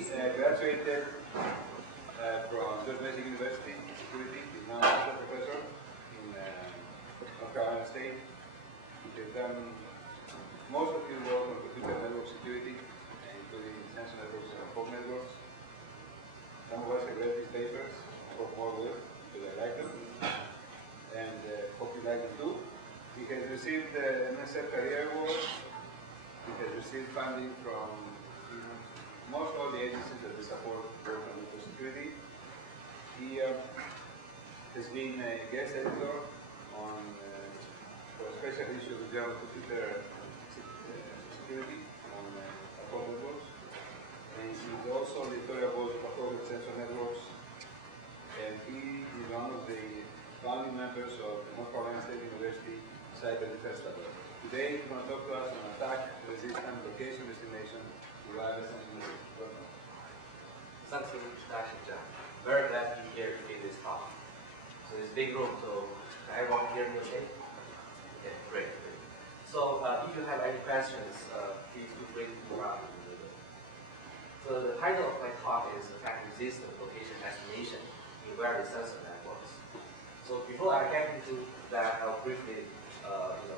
He graduated from George Mason University Security. He's now a professor in North Carolina State. He has done most of his work on computer network security, including sensor networks and fault networks. Some of us have read his papers for more work, because I like them, and hope you like them too. He has received the NSF Career Award. He has received funding from most all the agencies that support work on network security. He has been a guest editor on for a special issue of the Journal of Computer Security on fault networks. And he's also the editorial board of appropriate sensor networks. And he is one of the founding members of the North Carolina State University Cyber Defense Laboratory. Today, he's going to talk to us on attack-resistant location estimation with wireless sensor networks. Thanks for the introduction, John. Very glad to be here to give this talk. So it's a big room, so can everyone hear me okay? Okay, great. So if you have any questions, please feel free to go up. So the title of my talk is Attack-Resistant Location Estimation in Wireless Sensor Networks. So before I get into that, I'll briefly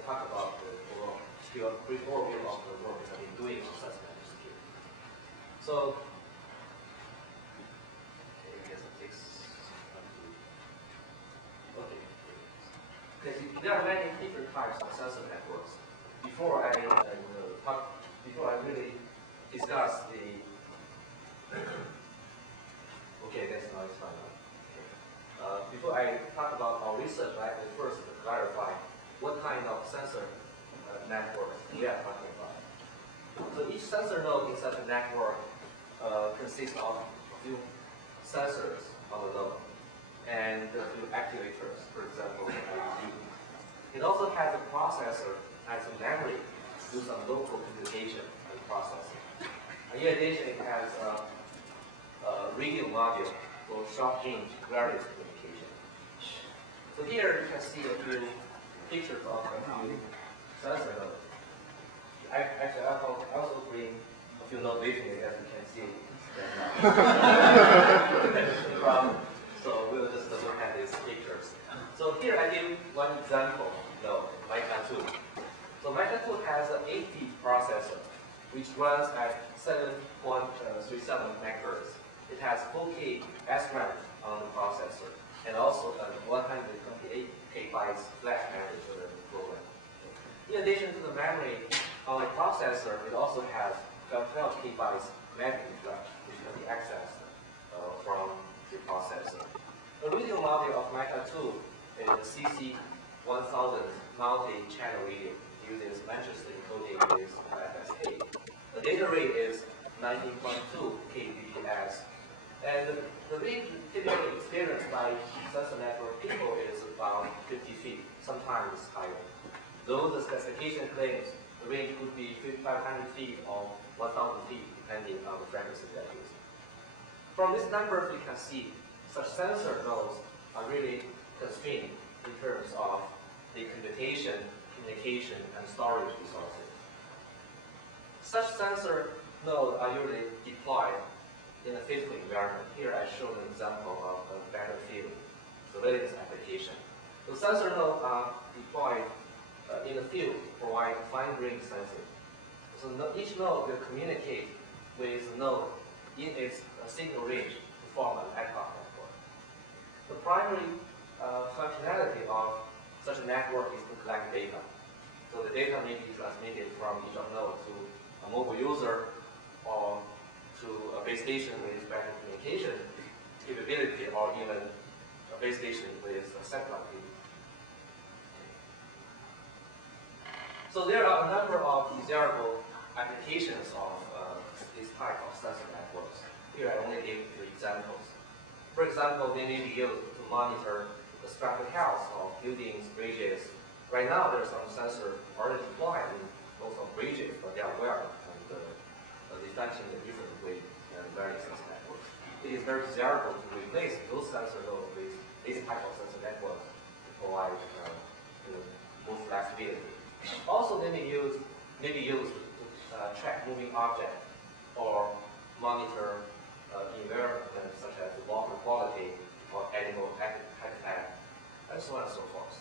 talk about the brief overview of the work that I've been doing on sensor network security. So, okay, I guess it takes okay. There are many different types of sensor networks. Before I really discuss the okay, that's now it's fine. Okay. Before I talk about our research, I will first clarify what kind of sensor network we are talking about. So each sensor node in such a network consists of a few sensors on the node and a few actuators, for example. It also has a processor and some memory to do some local communication and processing. And in addition, it has a radio module for short-range wireless communication. So here you can see a few pictures of a few sensor nodes. Actually, I'll also bring a few nodes with me, as you can see. So we'll just look at these pictures. So here I give one example node, Mica 2. So Mica 2 has an 8-bit processor, which runs at 7.37 MHz. It has 4K SRAM on the processor, and also 128 KB flash memory for the program. In addition to the memory on the processor, it also has 12 KB magnetic flash, which can be accessed from the processor. The radio module of Mica 2 is a CC1000 multi-channel radio, uses Manchester encoding with FSK. The data rate is 19.2 kbps. And the range typically experienced by sensor network people is about 50 feet, sometimes higher. Though the specification claims the range could be 500 feet or 1,000 feet, depending on the frequency they're using. From these numbers, we can see such sensor nodes are really constrained in terms of the computation, communication, and storage resources. Such sensor nodes are usually deployed in a physical environment. Here I show an example of a battlefield surveillance application. The sensor nodes are deployed in the field to provide fine-grained sensing. So each node will communicate with the node in its signal range to form an ad hoc network. The primary functionality of such a network is to collect data. So the data may be transmitted from each node to a mobile user or to a base station with better communication capability, or even a base station with a satellite view. So there are a number of desirable applications of this type of sensor networks. Here I only give two examples. For example, they may be used to monitor the structural health of buildings, bridges. Right now, there are some sensors already deployed in most of bridges, but they are well and they function in a different way than various sensor networks. It is very desirable to replace those sensor nodes with this type of sensor networks to provide more flexibility. Also, they may be used to track moving objects or monitor and so on and so forth.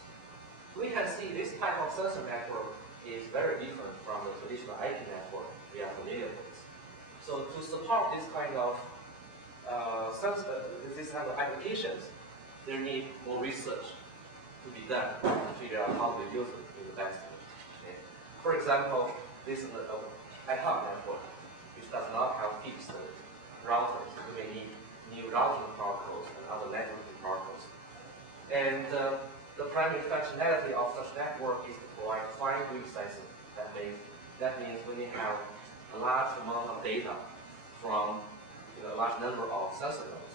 We can see this type of sensor network is very different from the traditional IP network we are familiar with. So to support this kind of applications, there need more research to be done to figure out how to use it in the best way. Okay. For example, this is an ad hoc network, which does not have fixed routers. You may need new routing protocols and other networking protocols. And the primary functionality of such network is to provide fine grid sensing. That means when you have a large amount of data from a large number of sensor nodes.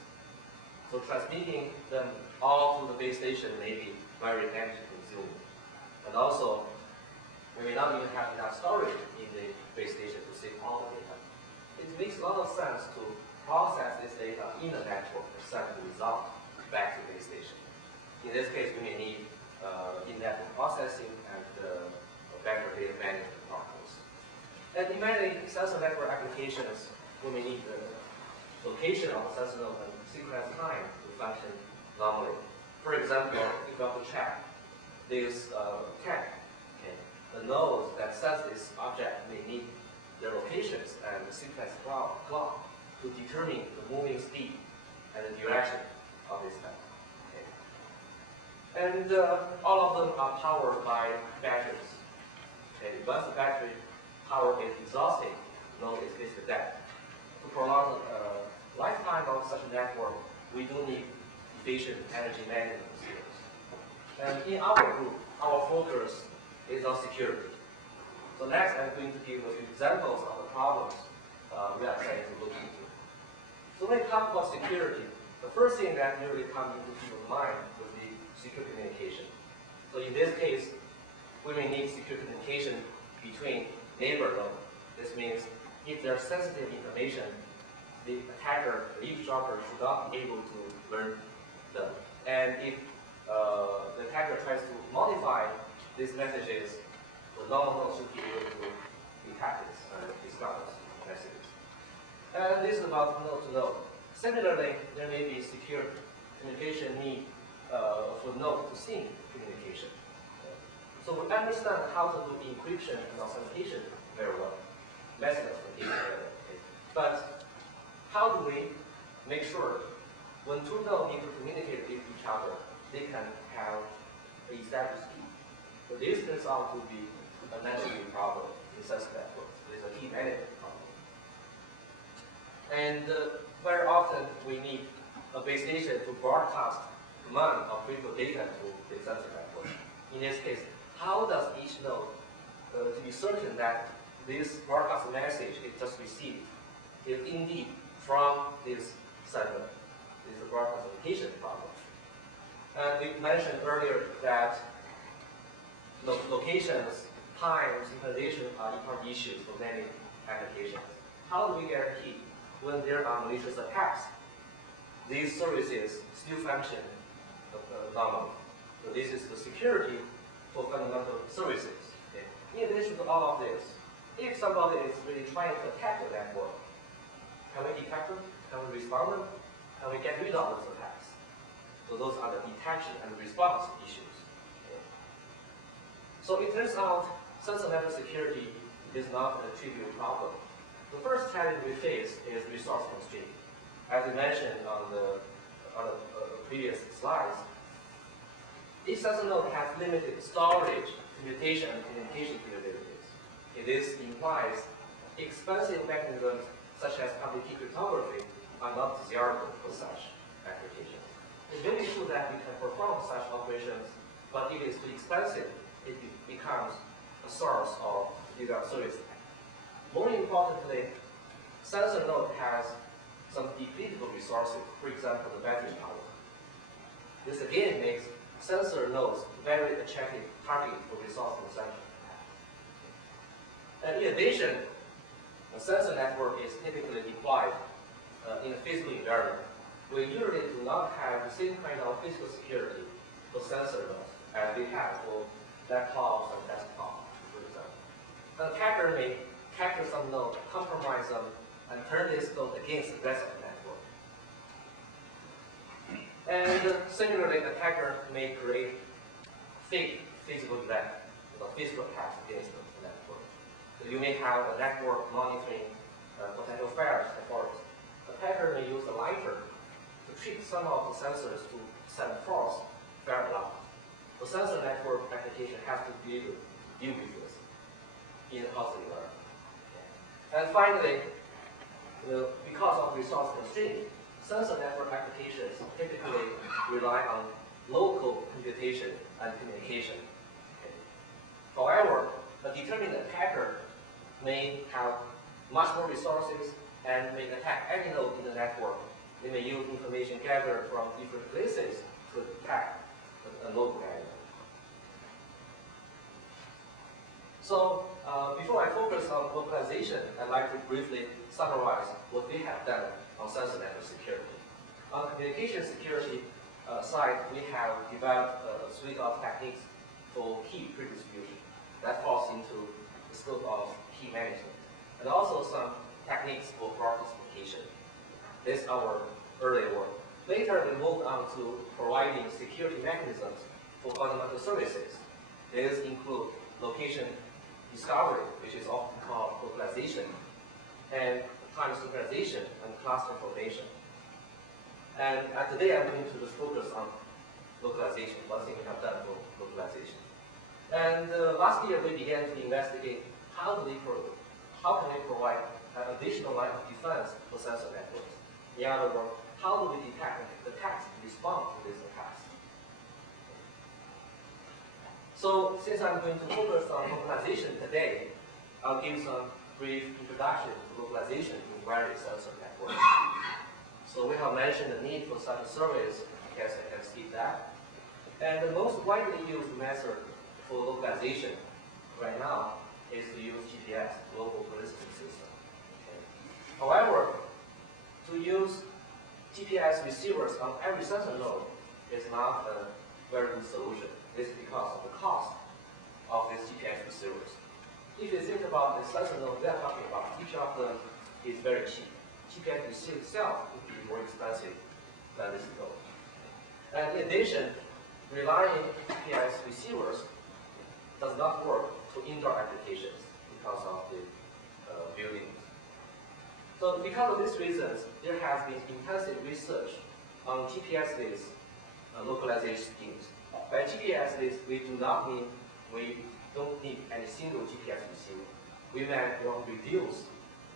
So transmitting them all to the base station may be very energy consuming. And also, we may not even have enough storage in the base station to save all the data. It makes a lot of sense to process this data in the network and send the result back to the base station. In this case, we may need in-network processing and better data management protocols. And in many sensor network applications, we may need the location of the sensor node and synchronous time to function normally. For example, if you want to check this tag, okay, the nodes that sense this object may need their locations and the synchronous clock to determine the moving speed and the direction of this tag. Okay. And all of them are powered by batteries. Okay. Once the battery power is exhausted, the node is basically dead. To prolong the lifetime of such a network, we do need efficient energy management skills. And in our group, our focus is on security. So next, I'm going to give a few examples of the problems we are trying to look into. So when we talk about security, the first thing that usually comes into people's mind would be secure communication. So in this case, we may need secure communication between neighbor nodes. This means if there's sensitive information, the attacker, the eavesdropper, should not be able to learn them. And if the attacker tries to modify these messages, the normal node should be able to detect this and discover these messages. And this is about node to node. Similarly, there may be secure communication need for node to sync communication. So we understand how to do encryption and authentication very well, method authentication very well. Okay. But how do we make sure when two nodes need to communicate with each other, they can have an established key? So this turns out to be a naturally problem in such networks. It is a key management problem. And very often we need a base station to broadcast command of critical data to the sensor network. In this case, how does each node to be certain that this broadcast message is just received is indeed from this sender? This is a broadcast application problem. And we mentioned earlier that locations, time, synchronization are important issues for many applications. How do we guarantee when there are malicious attacks, these services still function normally? So this is the security for fundamental services. Okay. In addition to all of this, if somebody is really trying to attack the network, can we detect them? Can we respond them? Can we get rid of those attacks? So those are the detection and response issues. Okay. So it turns out sensor network security is not a trivial problem. The first challenge we face is resource constraint. As we mentioned on the previous slides, each sensor node has limited storage, computation, and communication capabilities. This implies expensive mechanisms such as public key cryptography are not desirable for such applications. It may be true that we can perform such operations, but if it's too expensive, it becomes a source of DDoS service. More importantly, sensor node has some depletable resources, for example, the battery power. This again makes sensor nodes very attractive target for resource consumption. And in addition, a sensor network is typically deployed in a physical environment. We usually do not have the same kind of physical security for sensor nodes as we have for laptops and desktops, for example. An attacker may capture some node, compromise them, and turn this node against the rest of the network. And similarly, the attacker may create fake physical event, physical attacks against the network. So you may have a network monitoring potential fires efforts. The attacker may use a lighter to trick some of the sensors to send false fire alarm. The sensor network application has to be able to deal with this in a hostile environment. And finally, because of resource constraint, sensor network applications typically rely on local computation and communication. However, a determined attacker may have much more resources and may attack any node in the network. They may use information gathered from different places to attack a local area. So before I focus on localization, I'd like to briefly summarize what we have done on sensor network security. On the communication security side, we have developed a suite of techniques for key pre-distribution that falls into the scope of key management, and also some techniques for broad classification. This is our earlier work. Later, we moved on to providing security mechanisms for fundamental services. These include location discovery, which is often called localization, and time synchronization and cluster formation. And today I'm going to just focus on localization, one thing we have done for localization. And last year we began to investigate how can we provide an additional line of defense for sensor networks. In other words, how do we detect the attacks and respond to these attacks? So since I'm going to focus on localization today, I'll give some brief introduction to localization in various sensor networks. So we have mentioned the need for such a service. Yes, I can skip that. And the most widely used method for localization right now is to use GPS, global positioning system. Okay. However, to use GPS receivers on every sensor node is not a very good solution. This is because of the cost of these GPS receivers. If you think about the sensor node we are talking about, each of them is very cheap. GPS receiver itself would be more expensive than this node. And in addition, relying on GPS receivers does not work for indoor applications because of the buildings. So because of these reasons, there has been intensive research on GPS-based localization schemes. By GPS-based, we do not mean we don't need any single GPS receiver. We meant we want to reduce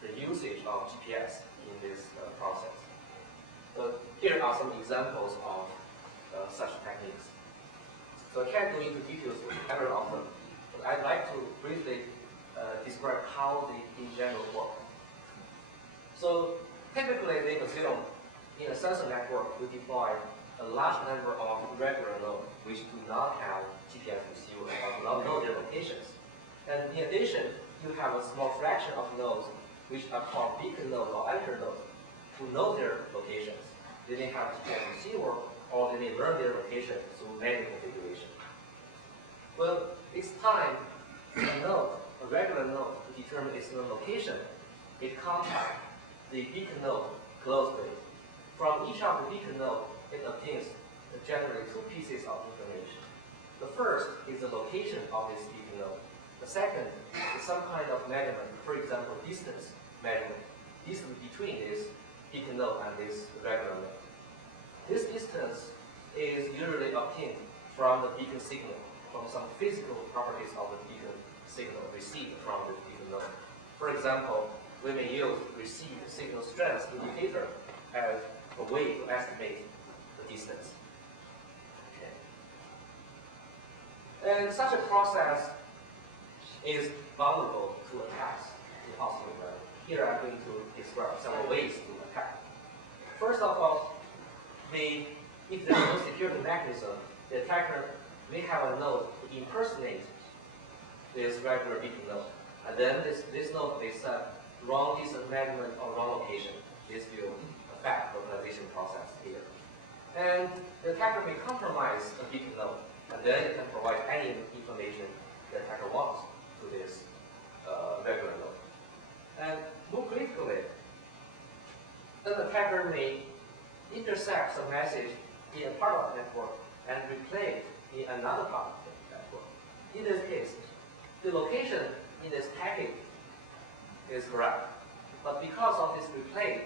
the usage of GPS in this process. So here are some examples of such techniques. So I can't go into details for every of them, but I'd like to briefly describe how they in general work. So typically they assume in a sensor network we deploy a large number of regular nodes which do not have GPS receivers or do not know their locations. And in addition, you have a small fraction of nodes which are called beacon nodes or anchor nodes who know their locations. They may have GPS receiver or they may learn their location through manual configuration. Well, it's time for a node, a regular node, to determine its own location. It contacts the beacon node closely. From each of the beacon nodes, it obtains generates two pieces of information. The first is the location of this beacon node. The second is some kind of measurement, for example, distance measurement, distance between this beacon node and this regular node. This distance is usually obtained from the beacon signal, from some physical properties of the beacon signal received from the beacon node. For example, we may use received signal strength indicator as a way to estimate the distance. Okay. And such a process is vulnerable to attacks in hostile environment. Here I'm going to describe several ways to attack. First of all, if there is no security mechanism, the attacker may have a node to impersonate this regular beacon node. And then this node may set wrong distance measurement or wrong location. This will affect the localization process here. And the attacker may compromise a beacon node, and then it can provide any information the attacker wants to this regular node. And more critically, an attacker may intercept some message in a part of the network and replay it in another part of the network. In this case, the location in this packet is correct. But because of this replay,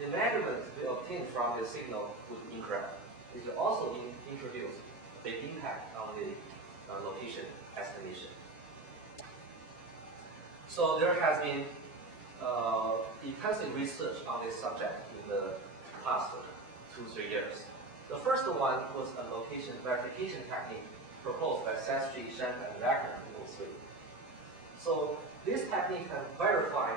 the measurement we obtain from the signal would be incorrect. It will also introduce a big impact on the location estimation. So there has been intensive research on this subject in the past 2-3 years. The first one was a location verification technique proposed by Sestry, Shen, and Wagner in 2003. So this technique can verify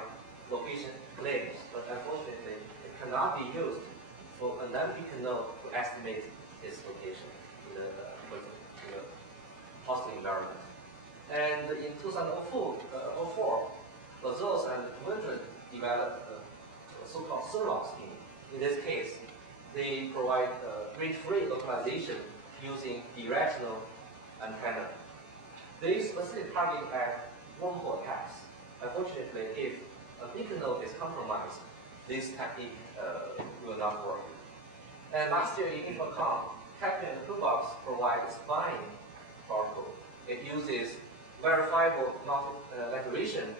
location claims, but unfortunately, it cannot be used for an empirical node to estimate its location in the hostile environment. And in 2004, Lazos and Wendren developed a so-called Surlog scheme. In this case, they provide grid-free localization using directional antenna. They specifically target at wormhole attacks. Unfortunately, if a beacon node is compromised, this technique will not work. And last year in InfoComm, Captain and Toolbox provide a spine protocol. It uses verifiable declaration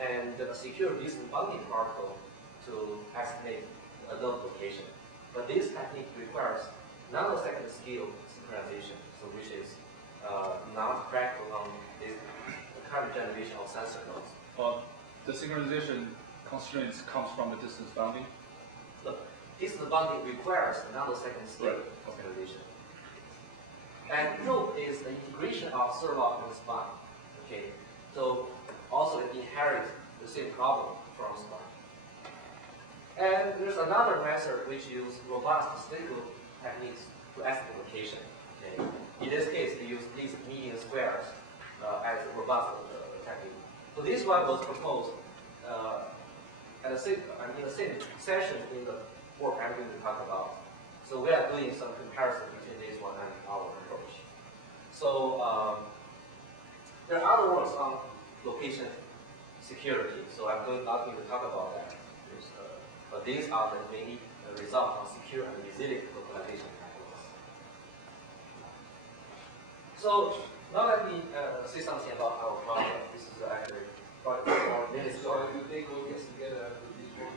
and a secure distance bounding protocol to estimate a node location. But this technique requires nanosecond scale synchronization, so which is not practical on this current generation of sensor nodes. Well, the synchronization constraints comes from the distance bounding. Look, distance bounding requires a nanosecond scale synchronization. And probe is the integration of Surlog and spine. Okay, so also it inherits the same problem from spine. And there's another method which uses robust statistical techniques to estimate location. Okay, in this case, they use these median squares as a robust technique. So this one was proposed in the same session in the work I'm going to talk about. So we are doing some comparison between this one and our approach. So there are other works on location security. So I'm not going to talk about that. But these are the main results on secure and resilient localization techniques. So now let me say something about our project. This is actually project for minutes. So you take all this together with this one?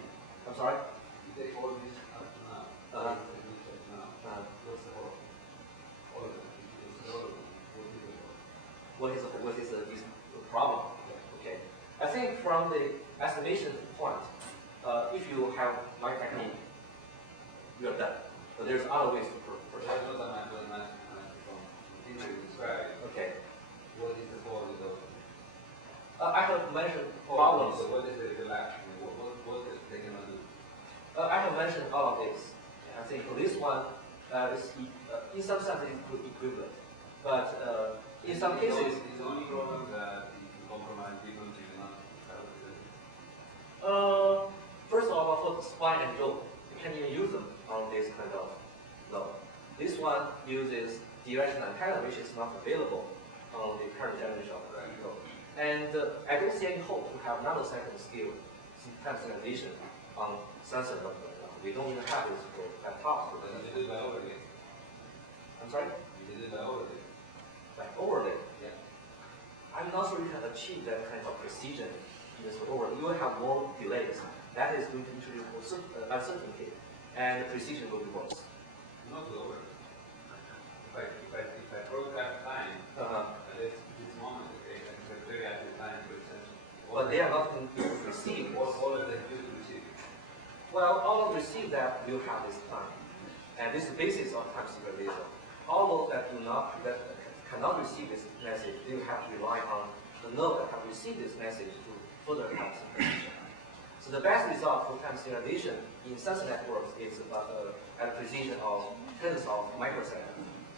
I'm sorry? You take all this up to now? What's the whole? All of it. What is this problem? Okay. I think from the estimation point, if you have my technique, you are done. But there's other ways to protect. That's what I'm going to continue to describe. Okay. What is the problem of? I have mentioned problems. So what is the relaxation? What is they going to do? I have mentioned all of this. I think this one is in some sense is equivalent, but in some cases, it's only problem that if you compromise people, you cannot help it. first of all, for spine and jaw, you can even use them on this kind of node. This one uses directional antenna, which is not available on the current generation of node. And I don't see any hope to have nanosecond scale time synchronization on sensor node. We don't even have this for laptops. But you did it by overlay. I'm sorry? You did it by overlay. By overlay. Yeah. I'm not sure you can achieve that kind of precision in this overlay. You will have more delays. That is going to introduce more uncertainty, and the precision will be worse. Not with overlay. If I broadcast time, at this moment, okay, I can very accurate time for extension. But they are not going to receive. All of them used to receive. Well, all of receive that will have this time, and this is the basis of time synchronization. All those that cannot receive this message, they will have to rely on the node that have received this message to further time synchronization. So the best result for time synchronization in sensor networks is at a precision of tens of microseconds.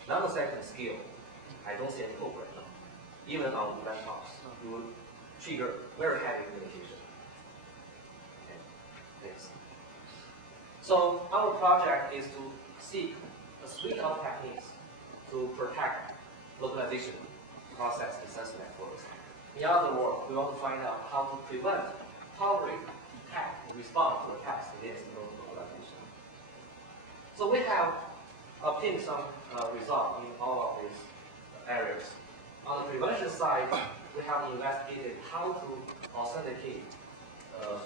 Nanosecond scale, I don't see any hope right now. Even on laptops, you will trigger very heavy communication. Okay, next. So our project is to seek a suite of techniques to protect localization process in sensor networks. In other words, we want to find out how to prevent, tolerate, detect, and respond to attacks against node localization. So we have obtain some result in all of these areas. On the prevention side, we have investigated how to authenticate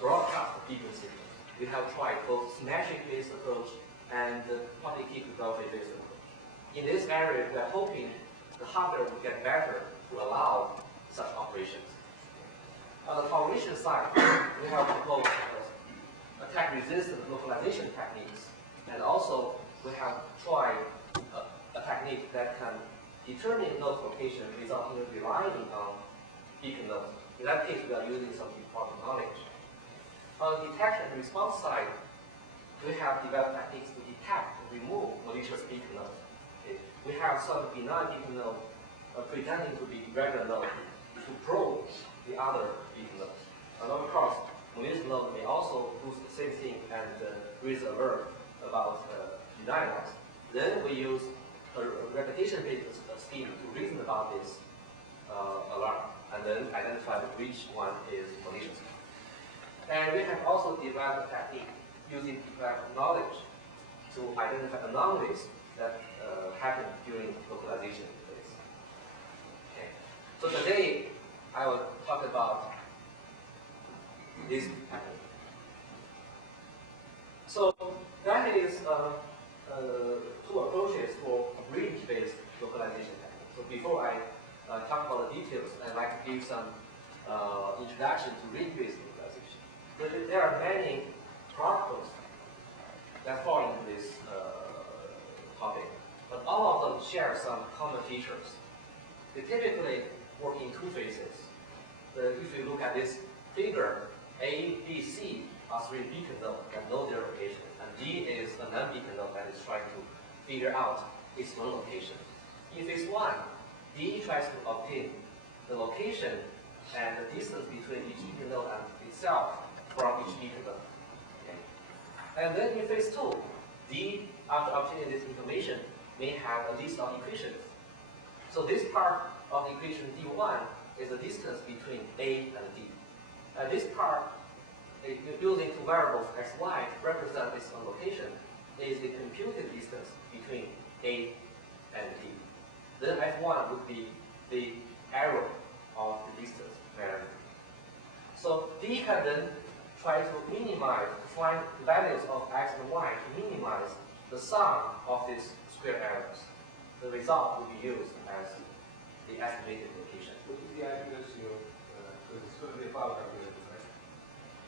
broadcast beacon signals. We have tried both symmetric-based approach and public key cryptography-based approach. In this area, we are hoping the hardware will get better to allow such operations. On the correlation side, we have proposed attack-resistant localization techniques, and also we have tried a technique that can determine node location without even relying on beacon nodes. In that case, we are using some important knowledge. On the detection and response side, we have developed techniques to detect and remove malicious beacon nodes. Okay. We have some benign beacon node pretending to be regular node to probe the other beacon nodes. And of course, malicious node may also do the same thing and raise alert about benign nodes. Then we use a repetition-based scheme to reason about this alarm, and then identify which one is malicious. And we have also developed a technique using deep knowledge to identify anomalies that happen during localization phase. Okay. So today, I will talk about this technique. So that is two approaches for bridge-based localization technique. So before I talk about the details, I'd like to give some introduction to bridge-based localization. But there are many protocols that fall into this topic, but all of them share some common features. They typically work in two phases. If you look at this figure, A, B, C are three beacon nodes that know their location, and D is a non-beacon node that is trying to figure out its own location. In phase 1, D tries to obtain the location and the distance between each beacon node and itself from each beacon node. Okay. And then in phase 2, D, after obtaining this information, may have a list of equations. So this part of the equation D1 is the distance between A and D. And this part, using two variables x, y to represent its own location, is the computed distance between A and D. Then F1 would be the error of the distance variable. So D can then try to minimize, find values of x and y to minimize the sum of these square errors. The result will be used as the estimated location. What is the accuracy of, because it's going to be a power calculator, right?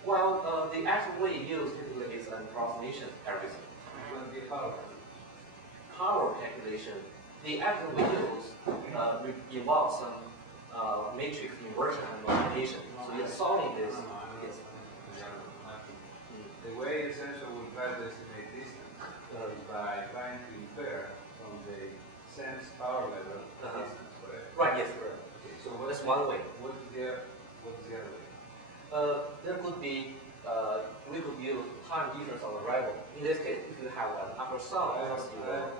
Well, the actual way used typically is an approximation algorithm. It's going to be a power calculator. Power calculation, the algorithm we use involves some matrix inversion and multiplication. So you're solving this. Yes. The way the sensor will try to estimate distance is by trying to infer from the sense power level distance, correct? Right, yes, correct. Okay, so That's one way. What is the other way? There could be, we could use time difference of arrival. In this case, if you have an upper sum transceiver,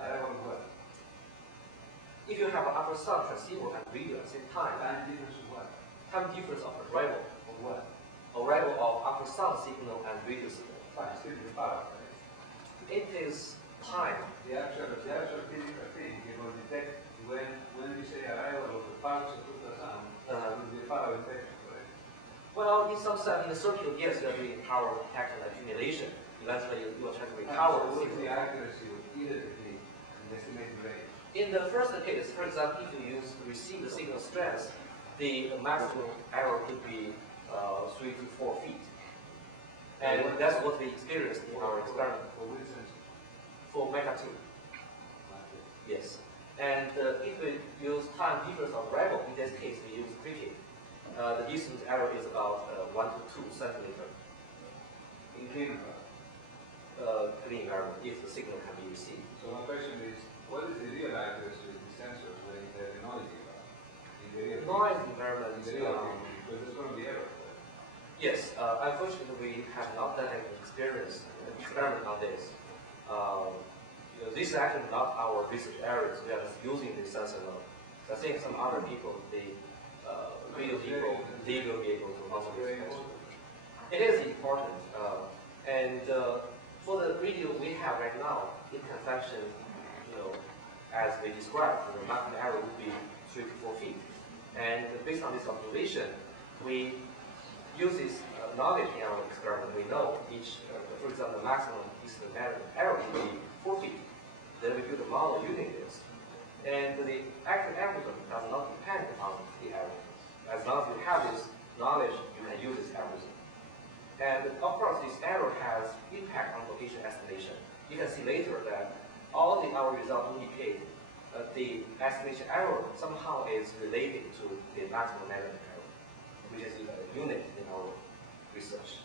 if you have an upper sum transceiver and radio at the same time, Time difference of what? time difference of arrival, Of what? arrival of upper sum signal and radio signal. Fine, still the power, right? It is time. The actual physical thing, it will detect when you say arrival of the pulse of ultrasound, it will be power detection, correct? Well, in some sense, in the circuit, yes, you are doing power detection accumulation. Eventually, you will try to recover So the what is the signal. accuracy of either technique in estimating range? In the first case, for example, if you receive the signal strength, the maximum error could be 3 to 4 feet. And that's what we experienced in our experiment For which sensor? for Mega 2. Yes. And if we use time difference of arrival, in this case we use cricket, the distance error is about 1 to 2 centimeters In clean environment. clean environment if the signal can be received. So my question is, what is the real accuracy of the sensors when you have the noise environment? In the real Noise environment in the real thing, because there's going to be error. yes, unfortunately we have not done any experiment on this. This is actually not our research areas. We are just using this sensor node. So I think some other people, the radio people, they will be able to answer this question. It is important, and for the radio we have right now, it can function as we described, the maximum error would be 3 to 4 feet. And based on this observation, we use this knowledge in our experiment. We know each, for example, the maximum incident error would be 4 feet. Then we build a model using this. And the actual algorithm does not depend on the algorithm. As long as you have this knowledge, you can use this algorithm. And of course, this error has impact on location estimation. You can see later that all our results indicate the estimation error somehow is related to the maximum measurement error, which is a unit in our research.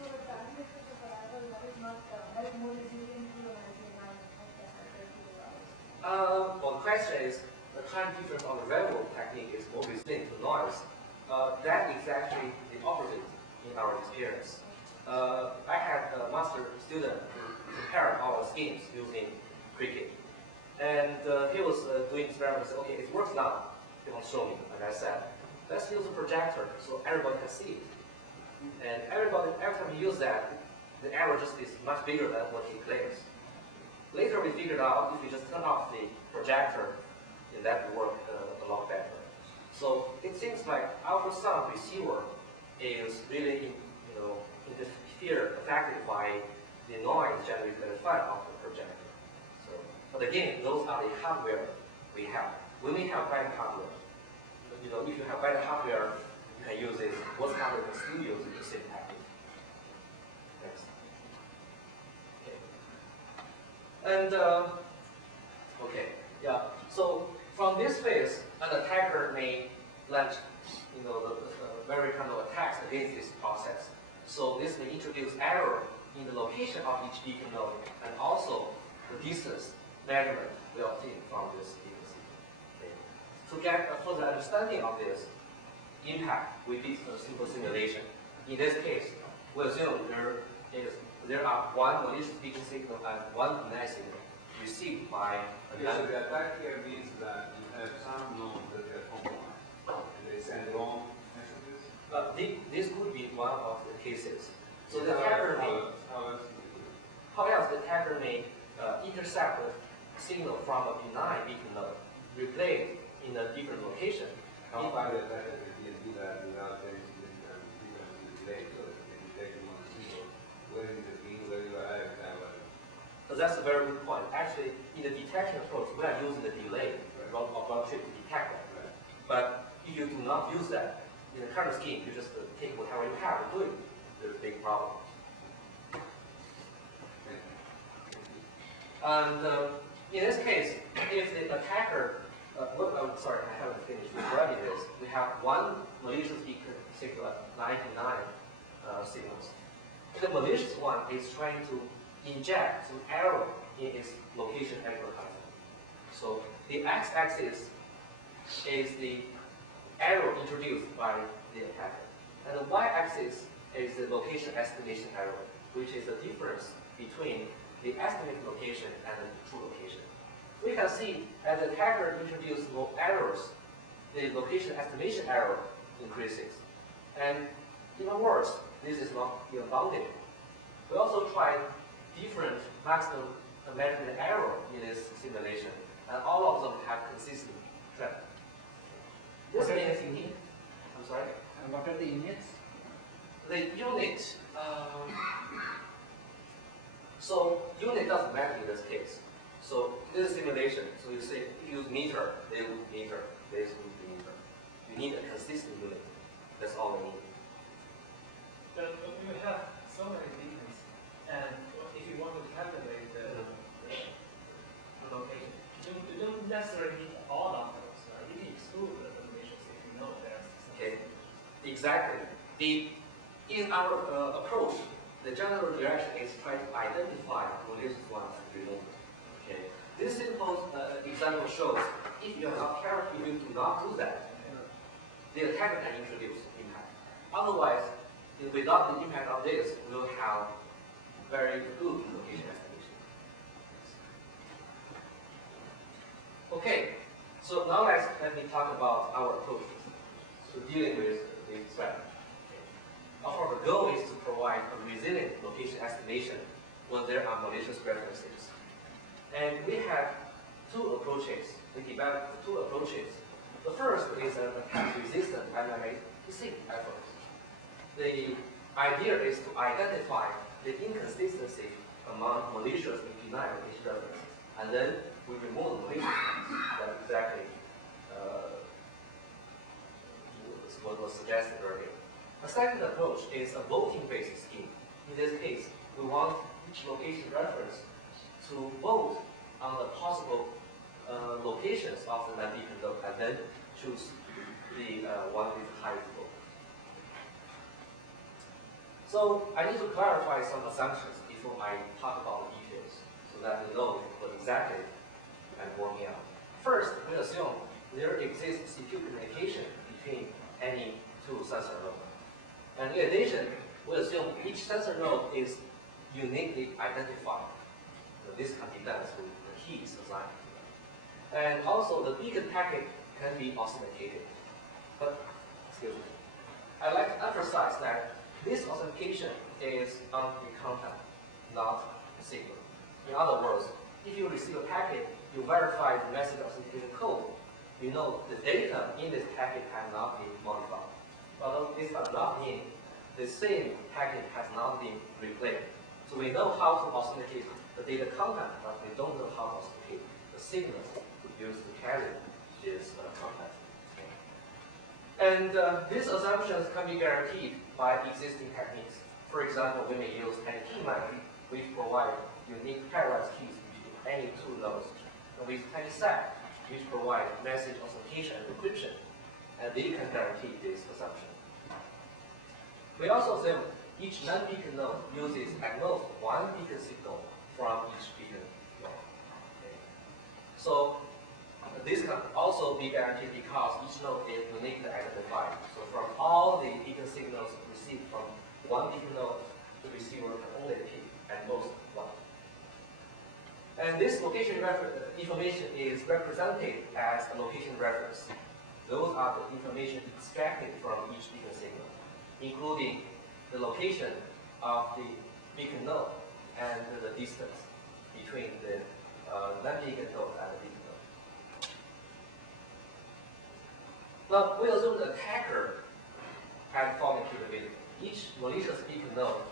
So the parameters of arrival, that is not more resilient to the management compared to the others? Well, the question is, the time difference on the railroad technique is more resilient to noise. That is actually the opposite in our experience. I had a master student who compared our schemes using cricket. And he was doing experiments, okay, it works now. He wants to show me, and I said, let's use a projector so everybody can see it. And every time you use that, the error just is much bigger than what he claims. Later we figured out if we just turn off the projector, then that would work a lot better. So it seems like ultrasound receiver is really affected by the noise generated by the file of the projector. So, but again, those are the hardware we have. When we have better hardware, if you have better hardware, you can use it. What hardware can still use the same technique. Next. Okay. And okay, yeah. So from this phase, an attacker may launch, very kind of attacks against this process. So this may introduce error in the location of each beacon node, and also the distance measurement we obtain from this beacon signal. Okay. To get a further understanding of this impact, we did a simple simulation. In this case, we assume there are one malicious beacon signal and one nice signal received by a so the attack here means that you have some nodes that are compromised, and they send wrong messages. This could be one of the cases. So the attacker may, how else the attacker may intercept the signal from a benign beacon node, replay it in a different location. How far the attacker can do that without any delay, so that they detect them on the signal, where is the beam, where you are at, So that's a very good point. Actually, in the detection approach, we are using the delay of round trip to detect that. Right. But if you do not use that, in the current scheme, you just take whatever you have and do it. There's a big problem. And in this case, if the attacker, I'm sorry, I haven't finished describing this. We have one malicious beacon signal at 99 signals. The malicious one is trying to inject some error in its location advertising. So the x-axis is the error introduced by the attacker. And the y-axis is the location estimation error, which is the difference between the estimated location and the true location. We can see as the attacker introduces more errors, the location estimation error increases. And even worse, this is not even bounded. We also tried different maximum measurement error in this simulation, and all of them have consistent trend. This means I'm sorry? And what are the units? The unit, so unit doesn't matter in this case. So this is simulation. So you say if you use meter, they would meter, this would be meter. You need a consistent unit. That's all we need. But you have so many beacons, and if you want to calculate the location, you don't necessarily need all of those. Right? You can exclude the combinations if you know there's some. Okay, exactly. In our approach, the general direction is try to identify malicious ones and remove them. Okay. This simple example shows if you are not careful, if you do not do that, the attacker can introduce impact. Otherwise, without the impact of this, we'll have very good location estimation. Okay, so now let me talk about our approach to dealing with the threat. Our goal is to provide a resilient location estimation when there are malicious references. And we have two approaches. We developed two approaches. The first is an attack-resistant MMAC effort. The idea is to identify the inconsistency among malicious and benign location references, and then we remove the malicious ones. That's exactly what was suggested earlier. A second approach is a voting-based scheme. In this case, we want each location reference to vote on the possible locations of the non-beacon node, and then choose the one with the highest vote. So I need to clarify some assumptions before I talk about the details, so that we know what exactly I'm working on. First, we assume there exists secure communication between any two sensor nodes. And in addition, we assume each sensor node is uniquely identified. So this can be done through the keys assigned to them. And also, the beacon packet can be authenticated. But, excuse me, I'd like to emphasize that this authentication is on the content, not the signal. In other words, if you receive a packet, you verify the message authentication code. You know the data in this packet has not been modified. But this does not mean the same packet has not been replayed. So we know how to authenticate the data content, but we don't know how to authenticate the signal used to carry this content. And these assumptions can be guaranteed by existing techniques. For example, we may use any key map, which provide unique pairwise keys between any two nodes, and with any set, which provide message authentication and encryption, and they can guarantee this assumption. We also assume each non-beacon node uses at most one beacon signal from each beacon node. Okay. So this can also be guaranteed because each node is uniquely identified. So from all the beacon signals received from one beacon node, the receiver can only pick at most one. And this location information is represented as a location reference. Those are the information extracted from each beacon signal, including the location of the beacon node and the distance between the non-beacon node and the beacon node. Now, we assume the attacker has the following capability. Each malicious beacon node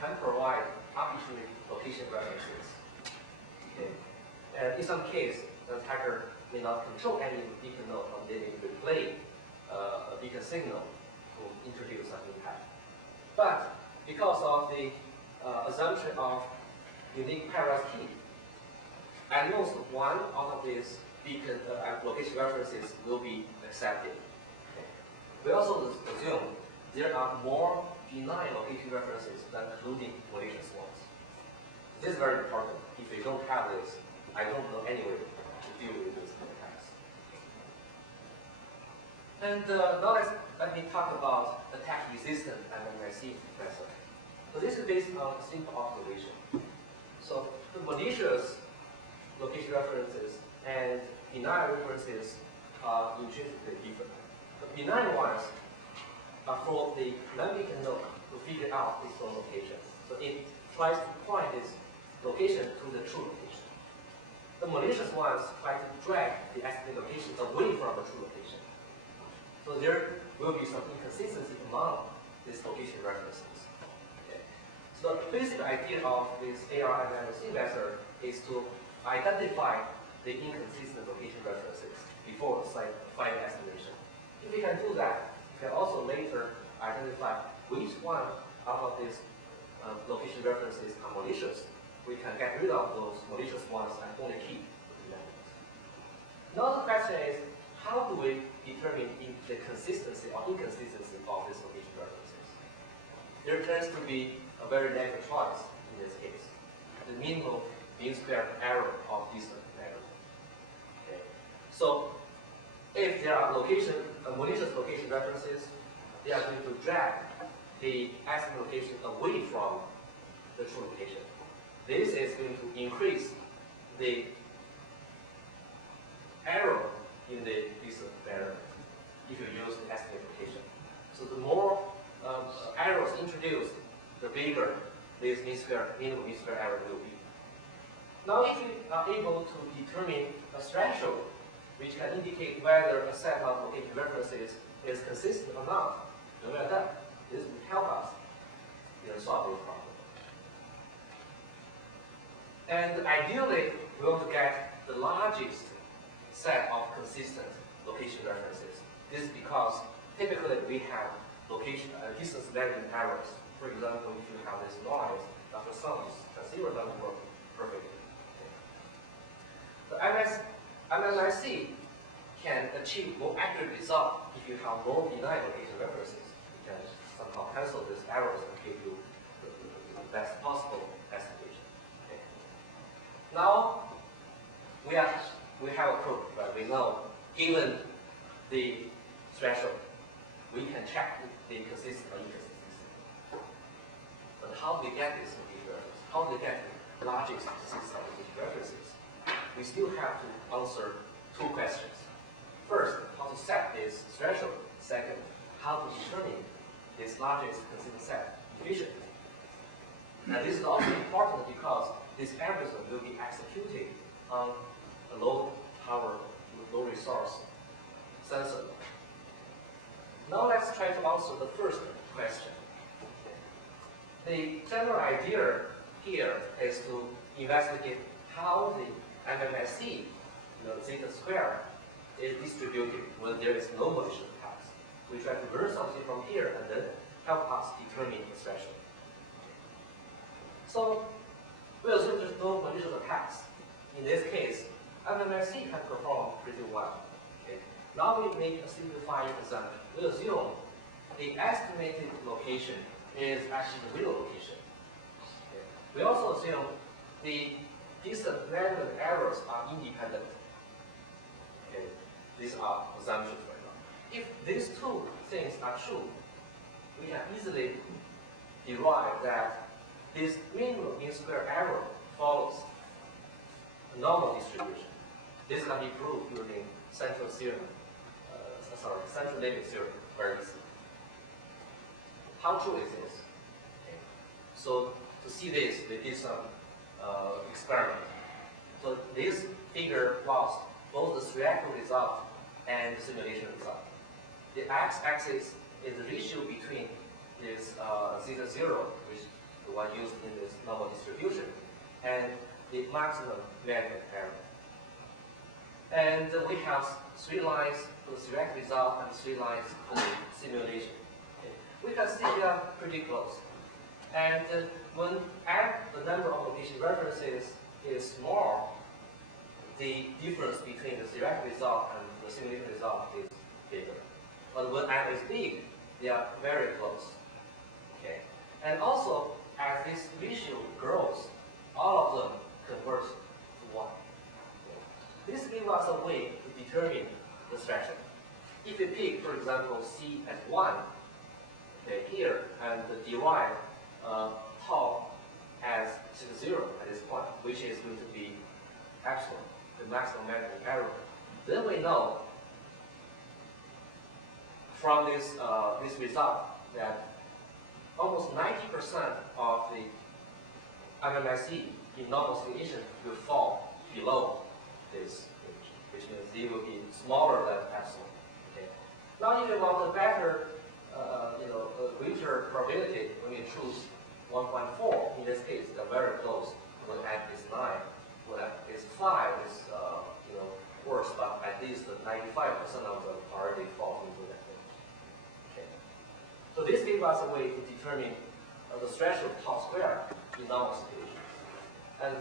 can provide arbitrary location references. Okay. And in some case, the attacker may not control any beacon node, and they may replay a beacon signal to introduce some impact. But because of the assumption of unique pairwise key, at most one out of these beacon location references will be accepted. Okay. We also assume there are more benign location references than including malicious ones. This is very important. If we don't have this, I don't know any way to deal with this attacks. And now let me talk about attack-resistant MMIC method. So this is based on a simple observation. So the malicious location references and benign references are intrinsically different. The benign ones are for the non-beacon node to figure out its own location. So it tries to point its location to the true location. The malicious ones try to drag the estimated location away from the true location. So there will be some inconsistency among these location references. Okay. So the basic idea of this ARMMC method is to identify the inconsistent location references before final estimation. If we can do that, we can also later identify which one out of these location references are malicious. We can get rid of those malicious ones and only keep the benign ones. Now the question is, how do we determine the consistency or inconsistency of these location references? There tends to be a very negative choice in this case. The minimum mean square error of this error. Okay. So if there are malicious location references, they are going to drag the estimate location away from the true location. This is going to increase the error in the decent error if you use the estimate location. So the more errors introduced, the bigger this minimum mean square error will be. Now if we are able to determine a threshold which can indicate whether a set of location references is consistent or not, then we are done. This will help us in solving the problem. And ideally, we want to get the largest set of consistent location references. This is because typically we have location distance varying errors. For example, if you have this noise, after some transceiver doesn't work perfectly. The MMIC can achieve more accurate result if you have more benign location references. You can somehow cancel these errors and give you the best possible estimation. Okay. Now we have a proof, right? We know given the threshold, we can check the consistency or inconsistency. But how do we get this location reference? How do we get the largest consistency of location references? We still have to answer two questions. First, how to set this threshold. Second, how to determine this largest consistent set efficiently. And this is also important because this algorithm will be executed on a low power, low resource sensor. Now let's try to answer the first question. The general idea here is to investigate how the MMSE, zeta square, is distributed when there is no malicious tax. We try to learn something from here and then help us determine the threshold. So we assume there's no malicious attacks. In this case, MMSE can perform pretty well. Okay. Now we make a simplified assumption. We assume the estimated location is actually the real location. Okay. We also assume the distant random errors are independent. Okay. These are assumptions right now. If these two things are true, we can easily derive that this minimum mean square error follows a normal distribution. This can be proved using central limit theorem, very easy. How true is this? Okay. So to see this, we did some experiment. So this figure plots both the theoretical result and the simulation result. The x-axis is the ratio between this zeta 0, which is the one used in this normal distribution, and the maximum measurement error. And we have 3 lines for the theoretical result and 3 lines for the simulation. Okay. We can see they are pretty close. And when the number of location references is small, the difference between the theoretical result and the simulation result is bigger. But when n is big, they are very close. Okay. And also, as this ratio grows, all of them converge to 1. Okay. This gives us a way to determine the threshold. If we pick, for example, C at 1, okay, here, and derive tau as 0 at this point, which is going to be epsilon, the maximum measurement error, then we know from this result that almost 90% of the MMSE in normal situation will fall below this range, which means they will be smaller than epsilon. Okay. Now, if you want a better, greater probability, when you choose 1.4, in this case, they're very close. When n is 9, when n is 5, is worse, but at least 95% of them already fall into that range. Okay. So this gives us a way to determine the threshold tau square in normal situations. And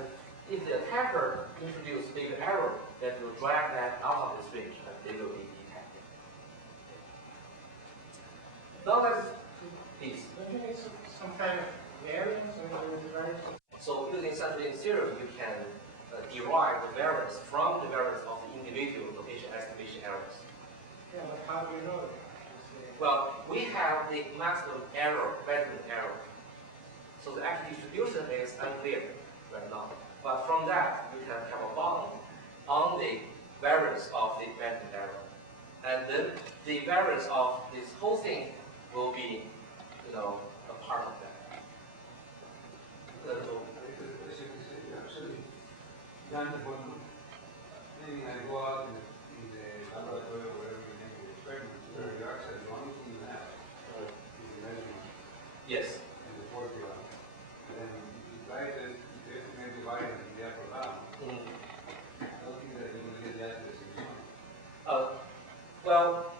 if the attacker introduces big error, that will drag that out of this range, and they will be detected. Okay. Now let's please. Don't you need some kind of variance or variance? So using central limit theorem, you can derive the variance from the variance of the individual location estimation errors. Yeah, but how do you know that? Well, we have the maximum error, measurement error. So the actual distribution is unclear right now. But from that, we can have a bound on the variance of the measurement error. And then the variance of this whole thing will be, a part of that. done for maybe I go out in the laboratory or wherever you make the experiment, where you access the only thing you have is the measurement Yes. and the formula. And then you try to estimate the variance in the up or down. I don't think that you're going to get the accuracy you want. Well,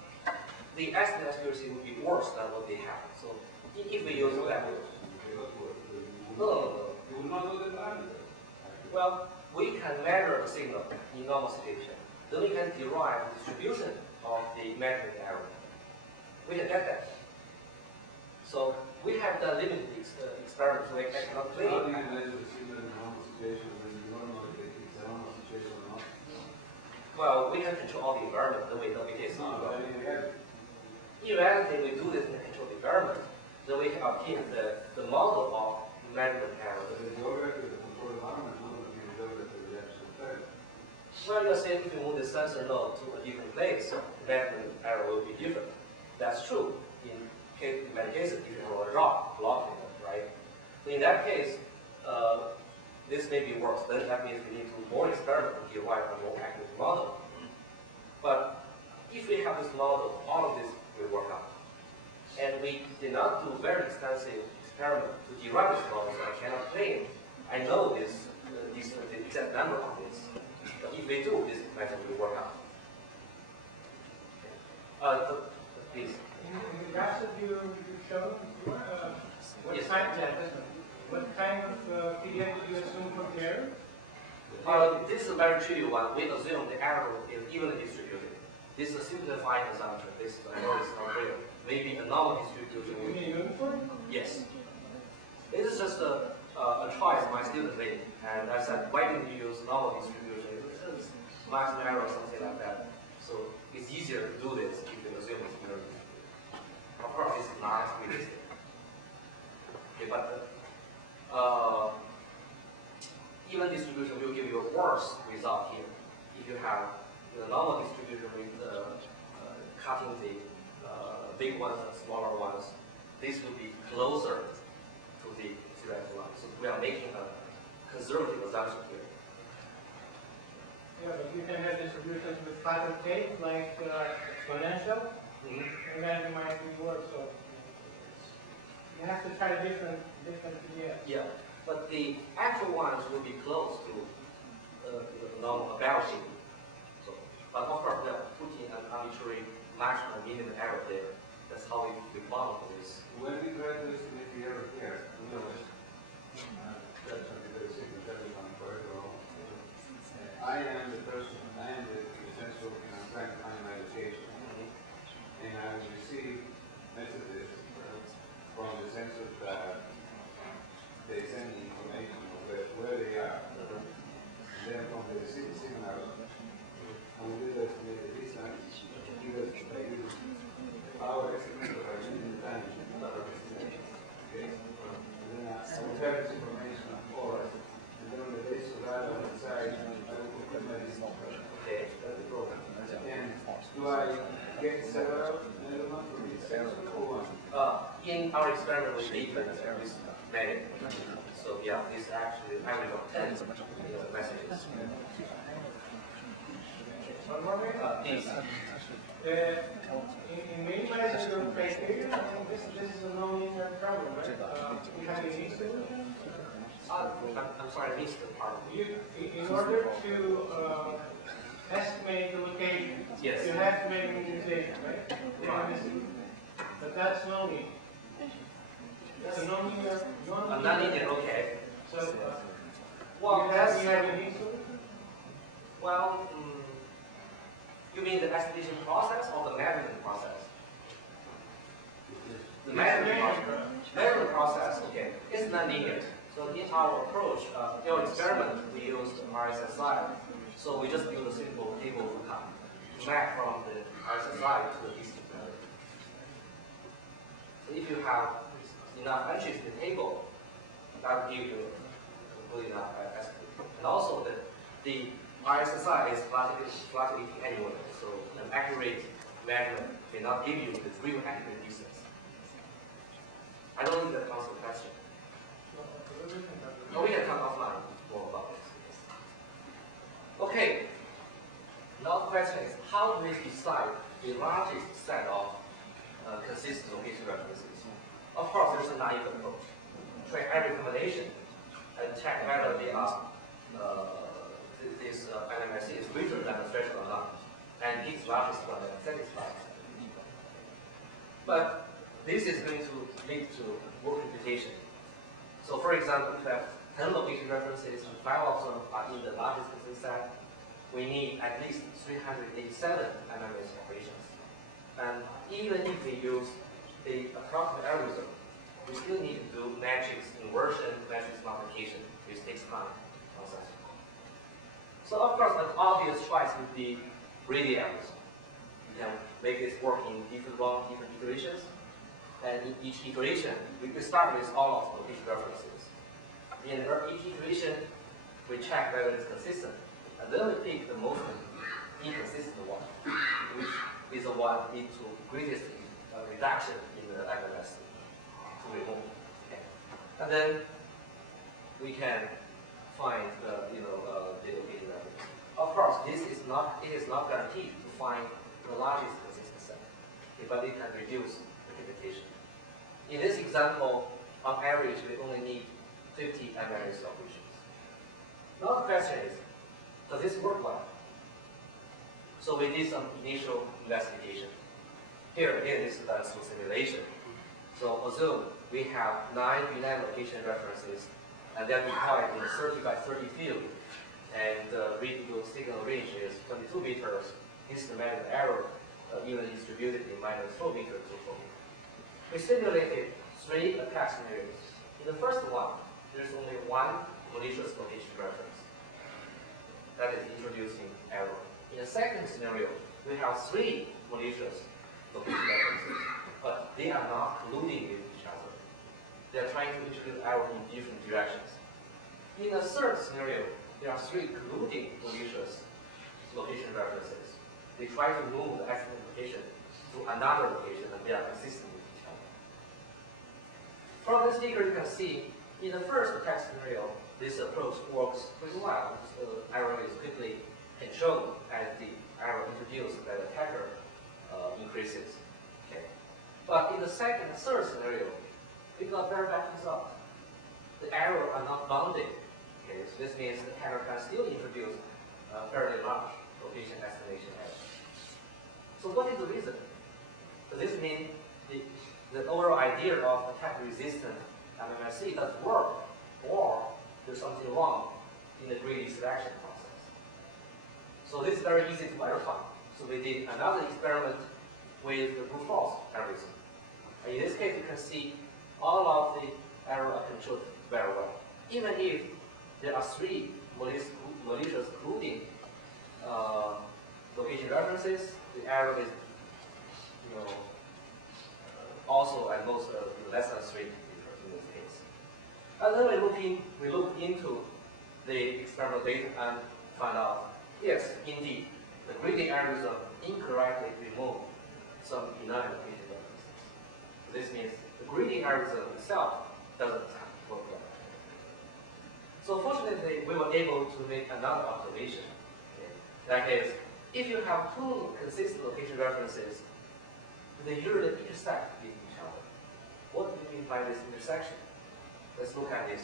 the estimate accuracy would be worse than what they have. So if we use that, no. You will not know the parameter. Well, we can measure the signal in normal situation. Then we can derive the distribution of the measuring error. We can get that. So we have done limited experiments, so we cannot How do claim. you measure the signal in a normal situation when you don't know if it's a normal situation or not? Well, we can control all the environment, then we know it is No, not. but in reality, In reality, we do this in control the environment. Then we can obtain the model of measurement error. but the geography of the control environment is not going to be the geography of the actual thread. Well, you're saying if you move the sensor node to a different place, the measurement error will be different. That's true. In many cases, if you have a rock blocking it, right? So in that case, this may be worse. Then that means we need to do more experiments to derive a more accurate model. But if we have this model, all of this will work out. And we did not do very extensive experiment to derive this model, so I cannot claim I know this, the exact number of this. But if we do, this method will work out. Please. In the graphs that you showed, what Yes. kind of PDF did you assume from there? This is a very trivial one. We assume the error is evenly distributed. This is a simplifying assumption. This I know it's not real. Maybe a normal distribution You will mean uniform? yes. This is just a choice my student made. And I said, why didn't you use normal distribution? It's margin error or something like that. So it's easier to do this if you assume it's evenly distributed. Of course, this is not realistic. Okay, but even distribution will give you a worse result here. If you have the normal distribution with cutting the big ones and smaller ones, this will be closer to the theoretical line. So we are making a conservative assumption here. Yeah, but you can have distributions with flatter tape, like exponential, and then it might be worse. So you have to try different PDFs. Yeah, but the actual ones will be close to the normal balancing. So, but of course, we are putting an arbitrary maximum minimum error there. That's how we model this. When we try to estimate the error here, we know that's something very simple, that is on correct or wrong. I am the person, I am the sensor, and I'm trying to find my location. And I will receive messages from the sensors that they send me information of where they are. And then from the signal, I will do the estimated distance, give us our estimate of our unit time. Okay? And then I will have this information for us. And then on the basis of that, I will decide I will put my distance. Okay. That's the problem. And do I get several elements from each sensor or one? In our experiment with leaflet, this method. So yeah, this actually average of 10 messages. One more way? Please. In minimizing the criteria, I think this is a non-linear problem, right? You have a unique solution. I'm sorry, I missed the part. In order to estimate the location, Yes. you have to make a minimization, right? But that's non-linear. It's a non-linear. Non-linear, okay. So, Well, you have a unique solution? well, you mean the estimation process or the measurement process? The measurement process, okay, is non-linear. So in our approach, in our experiment, we used RSSI. So we just build a simple table to map from the RSSI to the distance value. So if you have enough entries in the table, that will give you a good enough estimate. And also the RSSI is fluctuating anyway, so an accurate measurement may not give you the real accurate distance. I don't think that answers the question. No, we can talk offline more about this. question is, how do we decide the largest set of consistent location references? Of course, there's a naive approach. Try every combination and check whether they are this MMSC is greater than the threshold or not, and pick the largest one that satisfies. But this is going to lead to more computation. So, for example, if we have 10 location references and 5 of them are in the largest consistent set, we need at least 387 MMS operations. And even if we use the approximate algorithm, we still need to do matrix inversion, matrix multiplication, which takes time. So of course, an obvious choice would be Brady algorithm. You can make this work in different iterations, and in each iteration, we start with all of the location references. In each iteration, we check whether it's consistent, and then we pick the most inconsistent one, which is the one lead to greatest reduction in the MMS to remove. Okay. And then we can find the location reference. Of course, it is not guaranteed to find the largest consistent set, okay, but it can reduce the computation. In this example, on average, we only need 50 MMS operations. Now the question is, does this work well? So we did some initial investigation. Here again, this is done through simulation. So assume we have 9 binary location references, and they're deployed in a 30 by 30 field, and the readable signal range is 22 meters. Instant magnitude error evenly distributed in -4 meters to 4 meters. We simulated 3 attack scenarios. In the first one, there's only one malicious location reference that is introducing error. In the second scenario, we have 3 malicious location references, but they are not colluding with each other. They are trying to introduce error in different directions. In the third scenario, there are 3 colluding malicious location references. They try to move the accident location to another location, and they are consistent with each other. From this figure, you can see in the first attack scenario, this approach works pretty well. The error is quickly controlled as the error introduced by the attacker increases. Okay. But in the second and third scenario, we got very bad result. The error are not bounded. Okay, so this means the attacker can still introduce fairly large location estimation error. So what is the reason? Does this mean the overall idea of attack-resistant MMSC doesn't work, or there's something wrong in the greedy selection process? So this is very easy to verify. So we did another experiment with the brute force algorithm. In this case, you can see all of the error are controlled very well. Even if there are 3 malicious colluding location references, the error is also at most less than 3 in this case. And then we look into the experimental data and find out, yes, indeed, the grading algorithm incorrectly removed some benign location references. This means the grading algorithm itself doesn't work well. So fortunately, we were able to make another observation. Okay? That is, if you have 2 consistent location references, they usually intersect with each other. What do you mean by this intersection? Let's look at this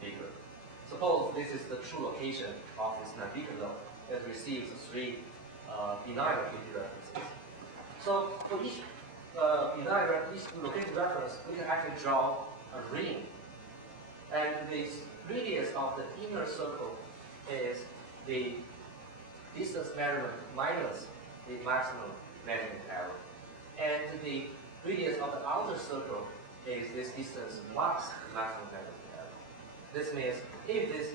figure. Suppose this is the true location of this navigation node that receives 3 benign location references. So for each each location reference, we can actually draw a ring. And the radius of the inner circle is the distance measurement minus the maximum measurement error. And the radius of the outer circle is this distance plus the maximum measurement error. This means if this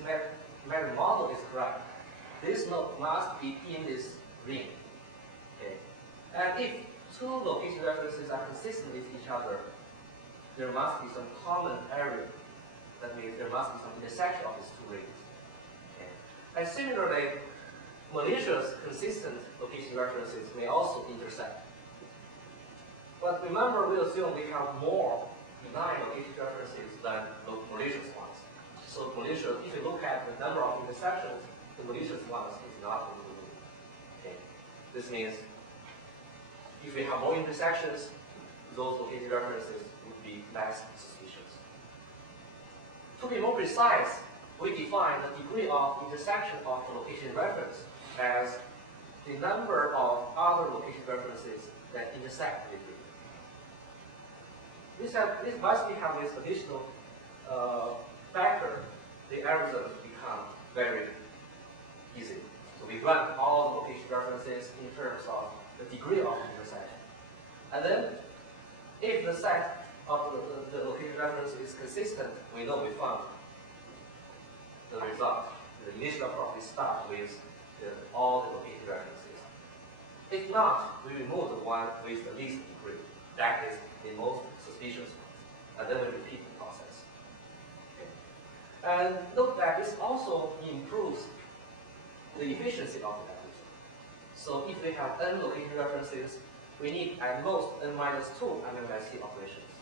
measurement model is correct, this node must be in this ring. Okay. And if 2 location references are consistent with each other, there must be some common area. That means there must be some intersection of these 2 rings. Okay. And similarly, malicious consistent location references may also intersect. But remember, we assume we have more benign location references than the malicious ones. So malicious, if you look at the number of intersections, the malicious ones is not included. Okay. This means if we have more intersections, those location references would be less suspicious. To be more precise, we define the degree of intersection of the location reference as the number of other location references that intersect with it. Once we have this additional factor, the algorithm become very easy. So we run all the location references in terms of the degree of intersection. And then, if the set of the location reference is consistent, we know we found the result. The initial property starts with all the location references. If not, we remove the one with the least degree. That is the most suspicious one. And then we repeat the process. Okay. And note that this also improves the efficiency of the algorithm. So if we have n location references, we need at most n minus 2 MMSE operations.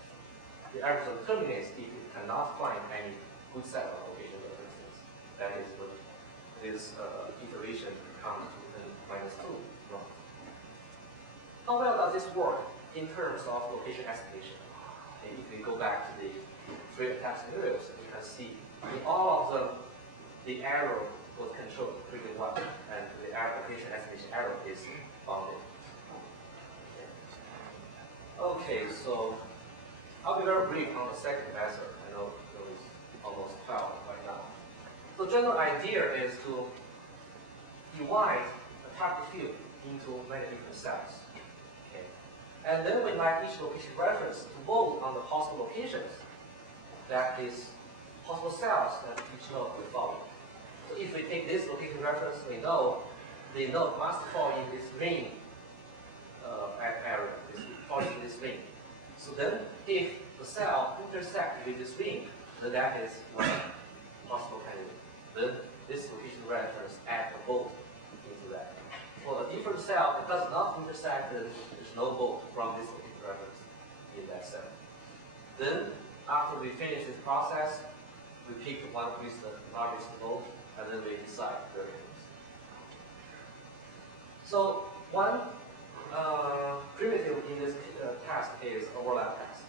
The algorithm terminates if it cannot find any good set of location references. That is when this iteration comes to n minus 2 wrong. How well does this work in terms of location estimation? And if we go back to the 3 attack scenarios, you can see in all of them, the error was controlled pretty well, and the location estimation error is bounded. Okay, so I'll be very brief on the second method. I know it was almost 12 right now. So general idea is to divide a target field into many different cells. Okay. And then we like each location reference to vote on the possible locations, that is, possible cells that each node will follow. So if we take this location reference, we know the node must fall in this ring area, fall in this ring. So then, if the cell intersects with this ring, then that is one possible candidate. Then this location reference adds a vote into that. For a different cell that does not intersect, then there's no vote from this location reference in that cell. Then, after we finish this process, we pick the one with the largest vote, and then we decide where it is. So one primitive in this task is overlap test.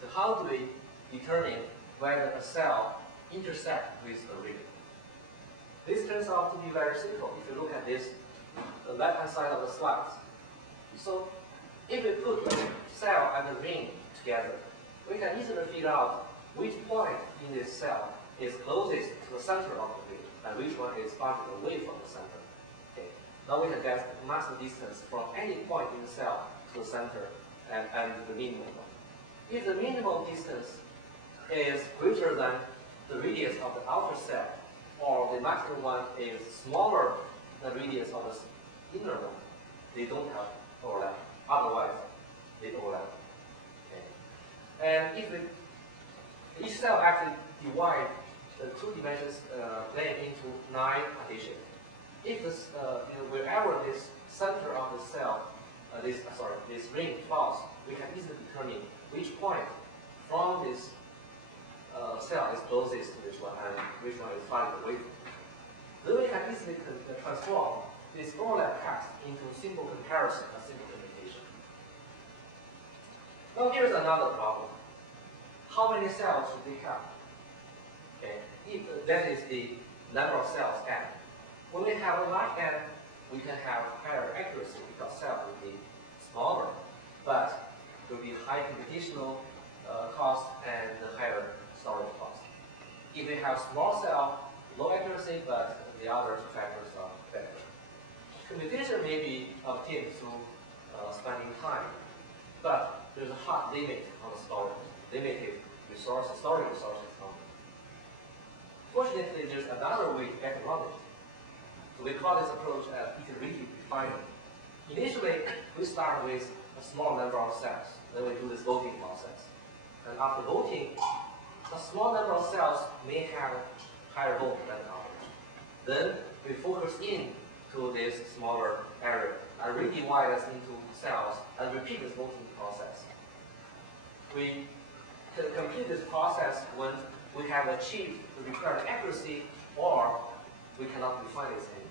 So how do we determine whether a cell intersects with a ring? This turns out to be very simple if you look at this, the left-hand side of the slides. So if we put the cell and the ring together, we can easily figure out which point in this cell is closest to the center of the ring, and which one is farther away from the center. Okay. Now we can get the maximum distance from any point in the cell to the center and the minimum one. If the minimum distance is greater than the radius of the outer cell, or the maximum one is smaller than the radius of the inner one, they don't have overlap. Otherwise, they overlap. Okay. And if each cell actually divides the two dimensions plane into 9 partitions. If this, wherever this center of the cell, this ring falls, we can easily determine which point from this cell is closest to this one and which one is farther away from it. Then we can easily transform this overlap test into simple comparison, a simple computation. Now here's another problem. How many cells should we have? Okay, that is the number of cells n. When we have a large n, we can have higher accuracy because cells will be smaller, but there will be high computational cost and higher storage cost. If we have small cell, low accuracy, but the other two factors are better. Computation may be obtained through spending time, but there's a hard limit on the storage, limited resources, storage resources. Fortunately, there's another way to get around it. So we call this approach iterative refinement. Initially, we start with a small number of cells. Then we do this voting process. And after voting, a small number of cells may have higher vote than others. Then we focus in to this smaller area and redivide us into cells and repeat this voting process. We can complete this process when we have achieved the required accuracy, or we cannot refine this anymore.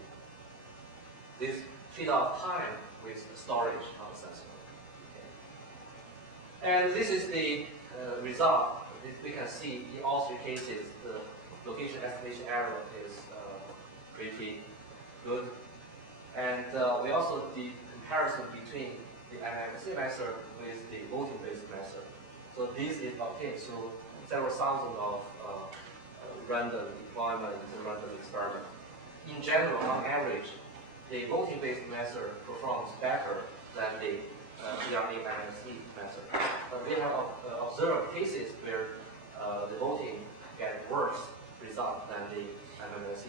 This trade-off time with storage on the sensor. Okay. And this is the result. We can see in all three cases the location estimation error is pretty good. And we also did comparison between the MMC method with the voting-based method. So this is obtained through several thousand of random deployment and random experiment. In general, on average, the voting-based method performs better than the PRA MMC method. But we have observed cases where the voting get worse result than the MMC.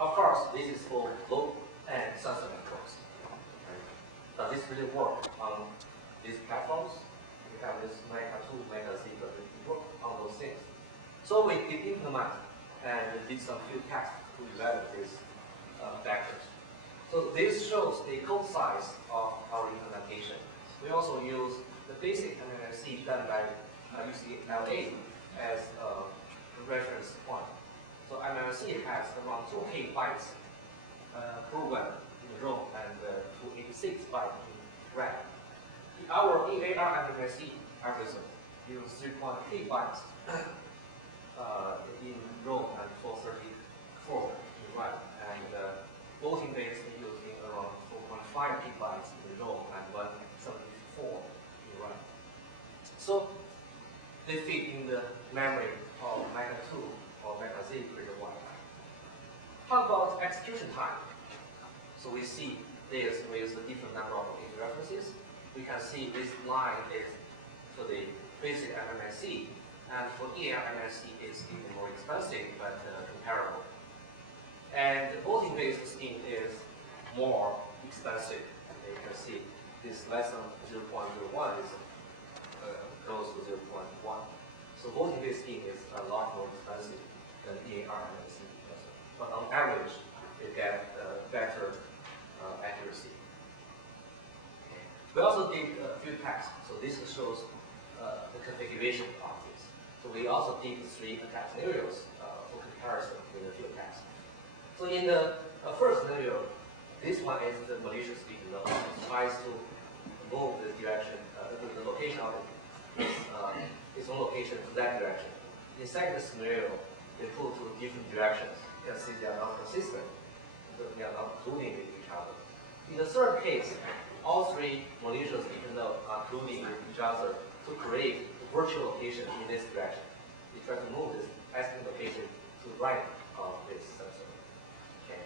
Of course, this is for low-end sensor networks. Does this really work on these platforms? We have this Meta 2, Meta 3, but we work on those things. So we did implement and did some few tests to develop these vectors. So this shows the code size of our implementation. We also use the basic MMC done by UCLA as a reference point. So MMC has around 2K bytes program in ROM and 286 bytes in RAM. Our EAR MMC algorithm uses 3.8 bytes in ROM and 434 in RAM, and voting based using around 4.5 gigabytes in ROM and 174 in RAM. So they fit in the memory of Meta 2 or Meta Z pretty well. How about execution time? So we see this with a different number of references. We can see this line is for the basic MMSC, and for EAR MMSC it's even more expensive but comparable. And the voting-based scheme is more expensive. You can see this less than 0.01 is close to 0.1. So voting-based scheme is a lot more expensive than EAR MMC. But on average, you get better accuracy. Okay. We also did a few tests. So this shows the configuration of this. So we also did 3 attack scenarios for comparison with the field test. So in the first scenario, this one is the malicious speaker node. It tries to move the direction, the location of its own location to that direction. In the second scenario, they pull to different directions. You can see they are not consistent. They are not colluding with each other. In the third case, all 3 malicious speaker nodes are colluding with each other to create a virtual location in this direction. They try to move this estimate location to the right of this sensor. Okay.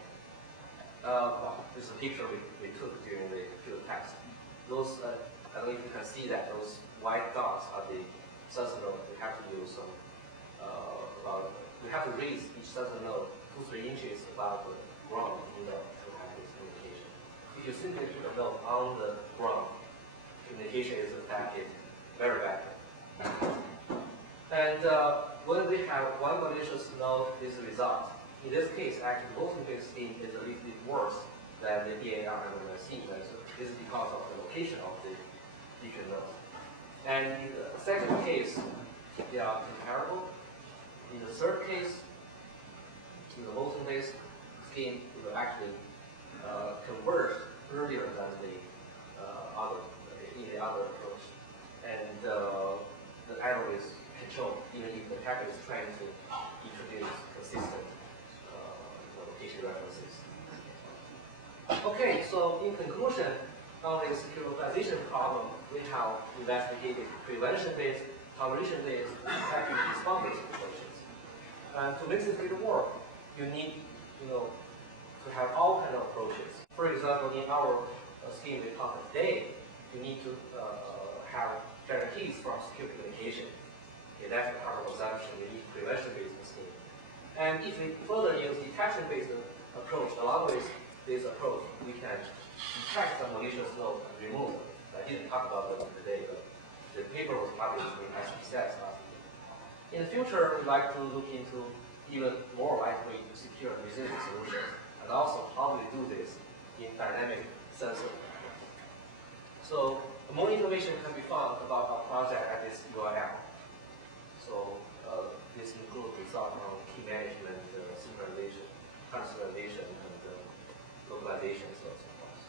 Well, this is a picture we took during the field test. Those, I don't know if you can see that, those white dots are the sensor node. We have to use some, we have to raise each sensor node 2-3 inches above the ground in order to have this communication. If you simply put a node on the ground, communication is affected very badly. And when we have one malicious node, this result. In this case, actually, the voting-based scheme is a little bit worse than the EAR MMC method. This is because of the location of the beacon node. And in the second case, they are comparable. In the third case, in the voting-based scheme, it will actually converge earlier than the other approach. And the error is controlled, even if the attacker is trying to introduce consistent location references. Okay, so in conclusion, on the secure localization problem, we have investigated prevention-based, toleration-based, effective response situations. And to make this really work, you need, to have all kinds of approaches. For example, in our scheme we talked today, you need to have guarantees from secure communication. Okay, that's part of assumption. You need prevention-based scheme. And if we further use detection-based approach along with this approach, we can detect some malicious node and remove them. I didn't talk about that today, but the paper was published in SPSS last year. In the future, we'd like to look into even more lightweight secure resilience solutions, and also how do we do this in dynamic sensor. So more information can be found about our project at this URL. So this includes results on key management, synchronization, personalization, and localization, and so forth.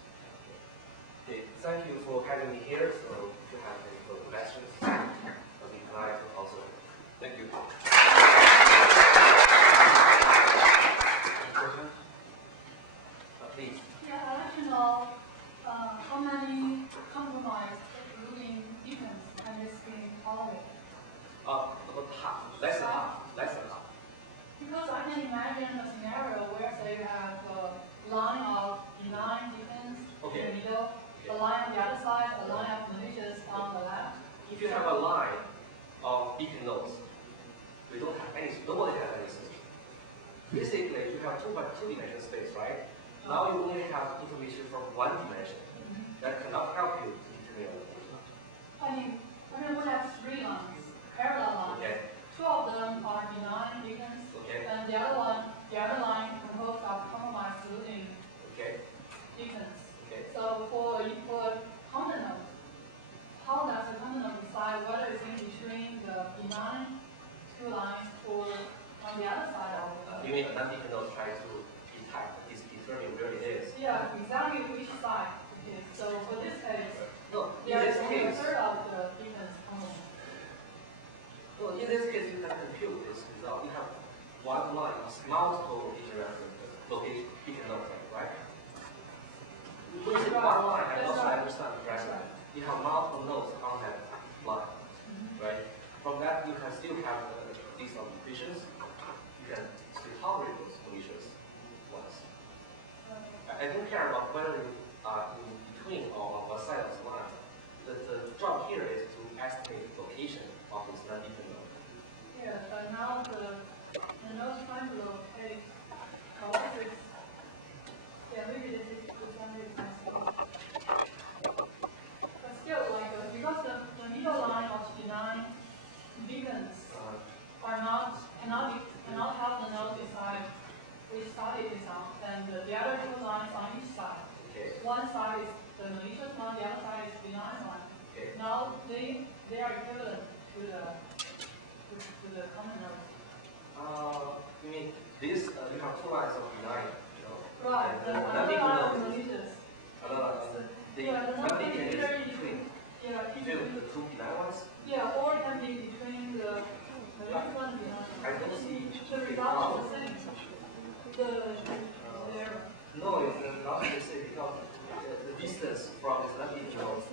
having me here. So if you have any further questions, I'll be glad to answer. Thank you. Please. Yeah, I'd like to know how many compromised ruling beacons can this game tolerate? About half, less than half, less than half. Because I can imagine a scenario where, say, you have a line of benign beacons in the middle, a line on the other side, a line of malicious on the left. If you have a line of beacon nodes, we don't have any, nobody has any system. Basically, you have two-dimensional space, right? Now you only have information from one dimension. That cannot help you to determine everything. I mean, we have 3 lines, parallel lines. Okay. 2 of them are benign beacons, Okay. and the other line composed of compromised ruling Okay. beacons. Okay. So for common nodes, how does the common node decide whether it's in between the benign 2 lines or on the other side of the You mean a non-beacon node try to determine where it is? Yeah, exactly which side it is. So for this case, No, in there's this only a case, third of the beacons common. no, in this case you can compute this result. You have one line of multiple location beacon nodes, right? When you say one line, I also understand the rest of it. You have multiple nodes on that line, right? From that, you can still have these equations. You can still tolerate those malicious ones. I don't care about whether you are in between or on one side of the line. The job here is to estimate the location of this non-beacon node. Yeah, but now the node trying to locate, this is, yeah, maybe this is to some extent still. But still, like, because the middle line of benign beacons cannot help the node decide which side it is on, and the other 2 lines on each side. Okay. One side is the malicious one, the other side is benign one. Okay. Now they are equivalent to the common node. You mean this? You have 2 lines of benign, you know? Right. And The non-beacon other line is node. malicious. The Yeah, the non-beacon is non-beacon between the 2 benign ones. Yeah, or it can be between the malicious one and benign one. I don't see The result is the same. No, it's not the same because the distance from this non-beacon node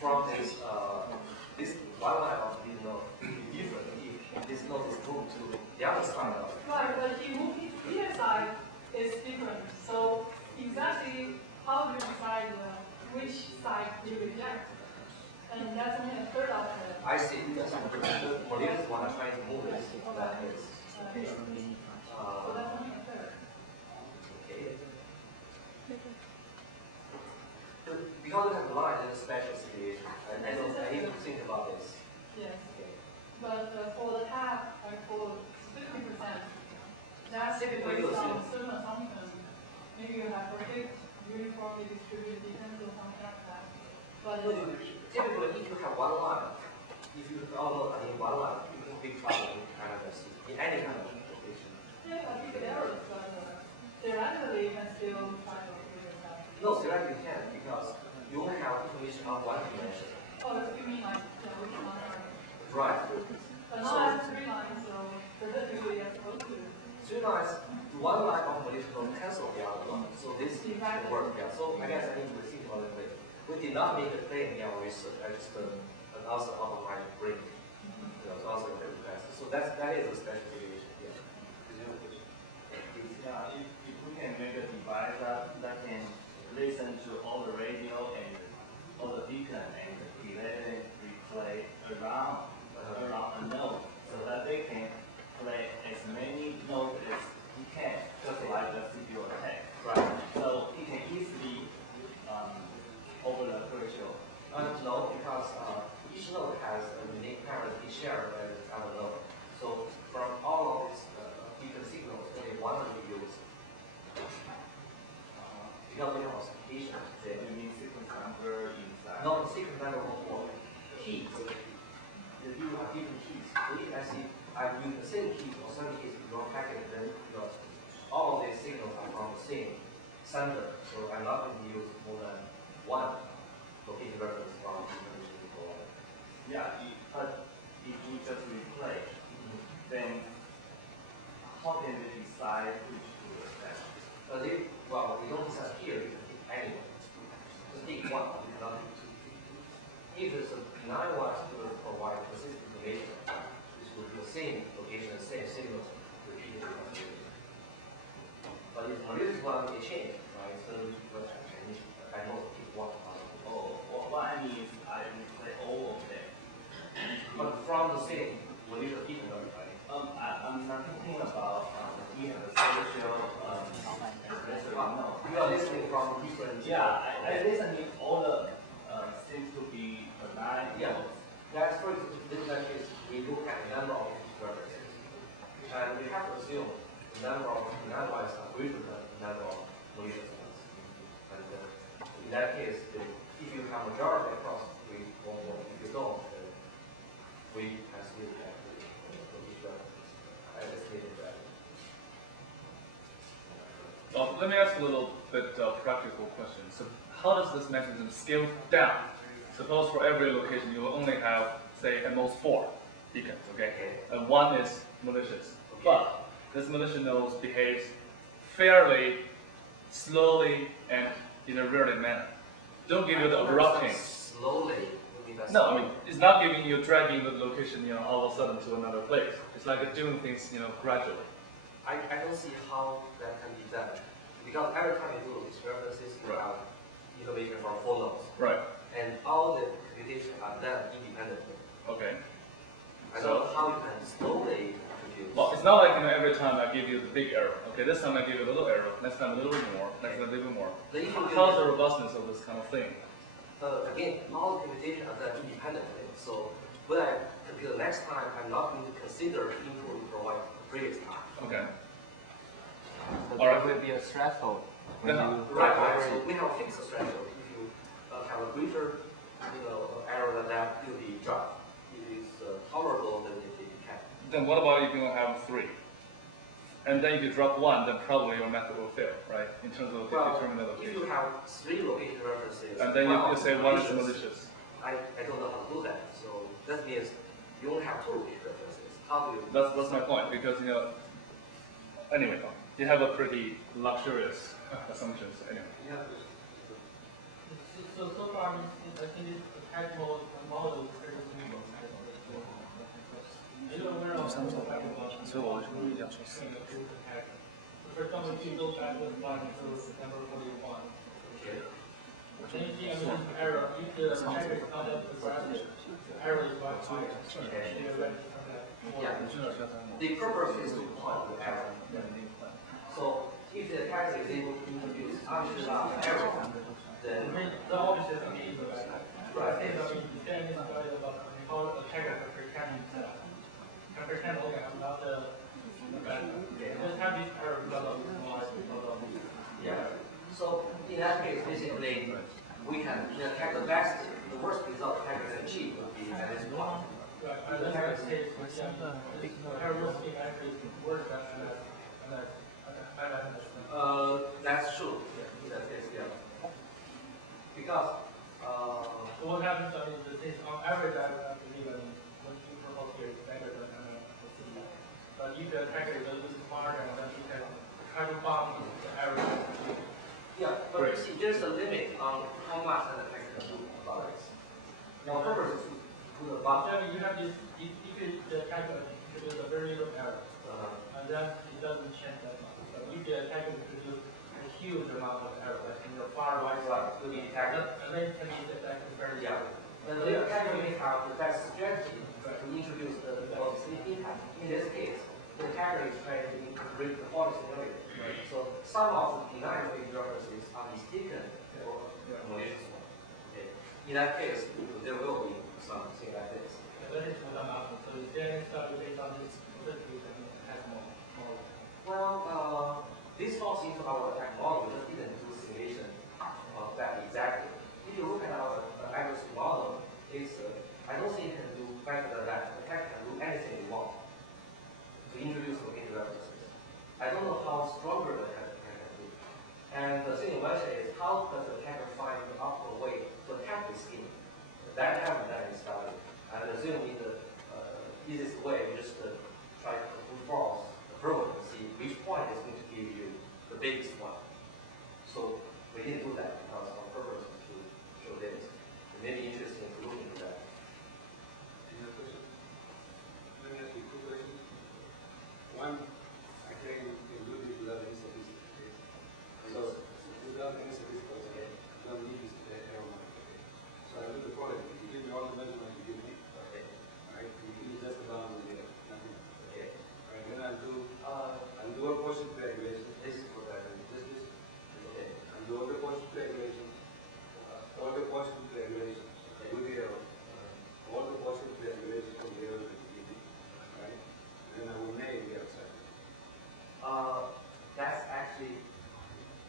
from this one line of this node is different if this node is moved to the other side of it. Right, but if you move either side is different. So exactly how do you decide which side you reject? And that's only a third of the. I see. That's the malicious one are trying to move it. That is. Okay. So that's only a third. Okay. Because we have a line in a special situation, I need to think about this. Yes. Okay. But for the half, like for 50%, that's Typically, based you'll on see- certain assumptions. Maybe you have predict uniformly distributed beacons or something like that. But Typically, if you have one line, if you download one line, you can big trouble in any kind of application. yeah, I think errors, but theoretically, you can still try to figure it out. No, theoretically you can because you only have information on one dimension. Oh, you mean like which one are you? Right. But now I have 3 lines, so theoretically, you're supposed to. 3 lines, one line of malicious node cancel the other one. So this should work. Yeah. So I guess I need to think about it later. We did not make a claim in our research. I just an answer out of my brain. You know, to answer the request. So that is a special situation. Yeah. Yeah, if we can make a device that can listen to all the radio and all the beacon and delay replay around a node so that they can play as many nodes as he can, just like the CPU attack. Right. So he can easily over the threshold. No, because each node has a unique parent each share with its other node. So from all of these beacon signals, only one will be used. Because we have authentication. You mean sequence number inside? No, the secret number of keys. You have different keys. So if I see I'm using the same key for some keys in your packet, then all of these signals are from the same sender. So I'm not going to use more than one location reference from the information provided. Yeah, but if we just replay, then how can we decide which to accept? Well, we don't decide here, you can pick anyone. Just pick one, you cannot pick two. If it's a benign one, it will provide consistent information. This will be the same location, same signals repeatedly. But if malicious one, it change, right? So you will change. I also pick one. Oh, well, what I mean is I replay all of them. But from the same malicious event, right? I'm not thinking about we have a social no. You are listening from different. Yeah, I listening all the seems to be benign. Yeah. That's for example, in that case, we look at the number of references. And we have to assume the number of benign ones are greater than the number of malicious ones. And in that case, if you have majority across, we won't work. If you don't, then we can still have the each reference. I estimated that. Well, let me ask a little bit practical question. So how does this mechanism scale down? Suppose for every location you will only have, say, at most 4 beacons, okay? And one is malicious. But this malicious node behaves fairly slowly and in a rarely manner. Don't give you the abrupt change. Slowly. No, I mean, it's not giving you, dragging the location, all of a sudden to another place. It's like doing things, gradually. I don't see how that can be done. Because every time you do these references, you have information from 4 nodes. Right. And all the computations are done independently. Okay. I don't know how you can slowly compute. Well, it's not like every time I give you the big error. Okay, this time I give you a little error, next time a little bit more, next time a little bit more. How's the robustness of this kind of thing? Again, all the computations are done independently. So when I compute the next time, I'm not going to consider the input you provide the previous time. Okay. So All right. there will be a threshold when you Right. So we have a fixed threshold. If you have a greater, error than that, it will be dropped. If it's tolerable, then it will be kept. Then what about if you have 3? And then if you drop 1, then probably your method will fail, right? In terms of determining the If location. you have 3 location references, And then you say 1 is malicious. I don't know how to do that. So that means you only have 2 location references. How do you? That's my point, because anyway, you have a pretty luxurious assumptions anyway. So far, I think this attack model is very simple. Are you aware of the fact about for example, if you go back to September 41, Okay. then you see this error. If the attacker is not able to grasp it, the error is much higher. Yeah. The purpose is to point the error. So if the attacker is able to introduce unallowed error, then the opposite of me is right. the same is about how the attacker can pretend himself. Can pretend, okay, I'm not the bad guy. Just have this error because of Yeah. So in that case, basically, we can attack the best, the worst result attacker can achieve would be at this point. Right. And then the case, error will be actually worse than That's true. In that case, yeah. Because so what happens is on average, I believe what you propose here is better than but if the attacker is a little smarter, then you can try to bomb the error. yeah, but you see, there's a limit on how much an attacker can do about it. Now, purpose is to put a bomb. So you have this, if the attacker introduces a very little error, and then it doesn't change that much. So if the attacker introduces a huge amount of error, like in the far right side, To the attacker. and then it can be the attacker very Yeah. And the attacker may have the best strategy to introduce the most impact. In this case, the attacker is trying to integrate the policy scenario. So some of the benign references are mistaken for malicious one. Okay. In that case, there will be something like this. That is what I'm asking. So is there any study based on this specifically that has more? Well, this falls into our attack model. We just didn't do simulation of that exactly. If you look at our accuracy model, I don't think it can do better than that. The attacker can do anything they want to introduce location references. I don't know how stronger the attacker can do. And the thing you mentioned is how does the attacker find the optimal way to attack this easiest way is just to try to false the program and see which point is going to give you the biggest one. So we didn't do that because our purpose is to show this. It may be interesting to look into that. Any other questions? Let me ask you two questions. One, I can do this without any statistics. Okay? So, without any statistics, okay, I don't need this error mark. Okay? So I do the following. You give me all the measurements you give me. Okay. Alright? You give me just the bound and the error. Nothing else. Okay. Alright, then I'll do a quotient triangulation. This is what I mean. This is okay. I'll do all the quotient triangulation. All the quotient triangulation. With the error. All the quotient triangulation from the error that you give me. Alright? Then I will nail the outside. That's actually,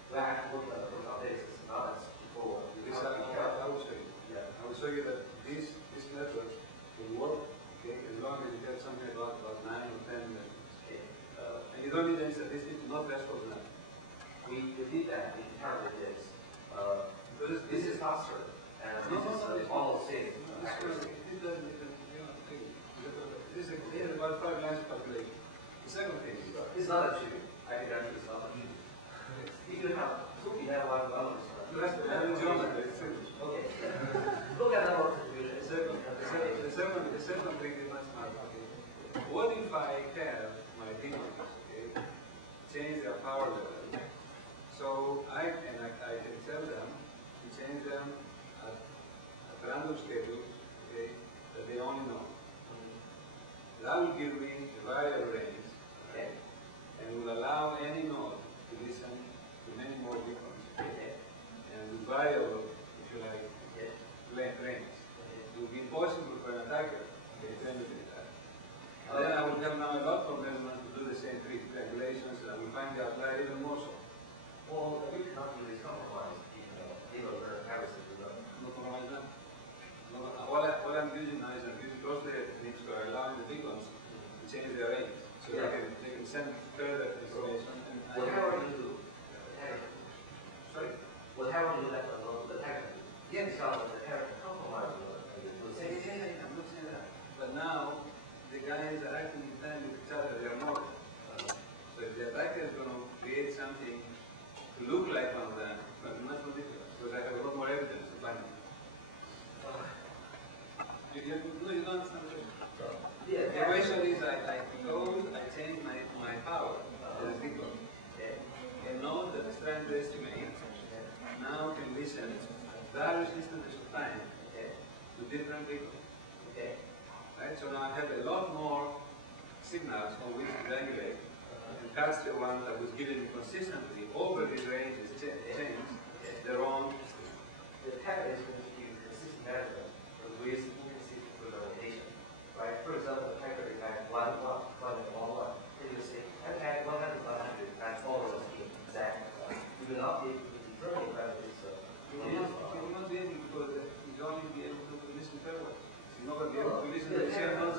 we're actually working on the program basis, not as before. This, I will show you. Yeah. I will show you that this method will work, okay, as long as you have something about 9 or 10 measurements. Okay. And you don't need any statistics, not threshold enough. We did that, we determined this. Because This is faster, and this is almost same accuracy. This doesn't even, you know, this is about 5 lines of calculation. The second thing is, It's not achieving. I can guarantee it's not achieving. If you have one balance. that's geometry, it's simple. Okay. Look at our contribution. The second thing is much smarter. Okay. What if I have my demons, okay, change their power level? So I can tell them to change them at random schedules, okay, that they only know. That will give me a variable range, okay, and will allow any node to listen to many more beacons, Okay. and with variable, if you like, Okay. range. It will be impossible for an attacker to emulate that. And then I will have now a lot of measurements to do the same triangulations, and I will find the outlier even more so. Well, we cannot really compromise the accuracy to the No compromise that. What I'm using now is I'm using cross-layer techniques for allowing the beacons to change their range. So Yeah. they can send further information. And whatever you do, Sorry? whatever you let them know to the hacker. Yes. Because the hacker can compromise I'm not saying that. But now, the guys are acting in time with each other, they are more. So if the attacker is going to create something to look like one of them, but much more difficult, because I have a lot more evidence to find it. You don't understand the question. Yeah. The question is, I change my power as a beacon. A node that is trying to estimate now can listen at various instances of time to different beacons. Okay. Right? So now I have a lot more signals on which to triangulate, and catch the one that was given me consistently over these ranges change the wrong. The hacker is going to give consistent measurement with inconsistent representation. Right? For example, the hacker is at 1, 1, 1, 1, 1. Then you say, I had 100, 100, and follow the scheme exactly. You will not be able to determine whether it's You will not be able, because you will only be able to listen fairway. You're not going to be able to listen to the same notes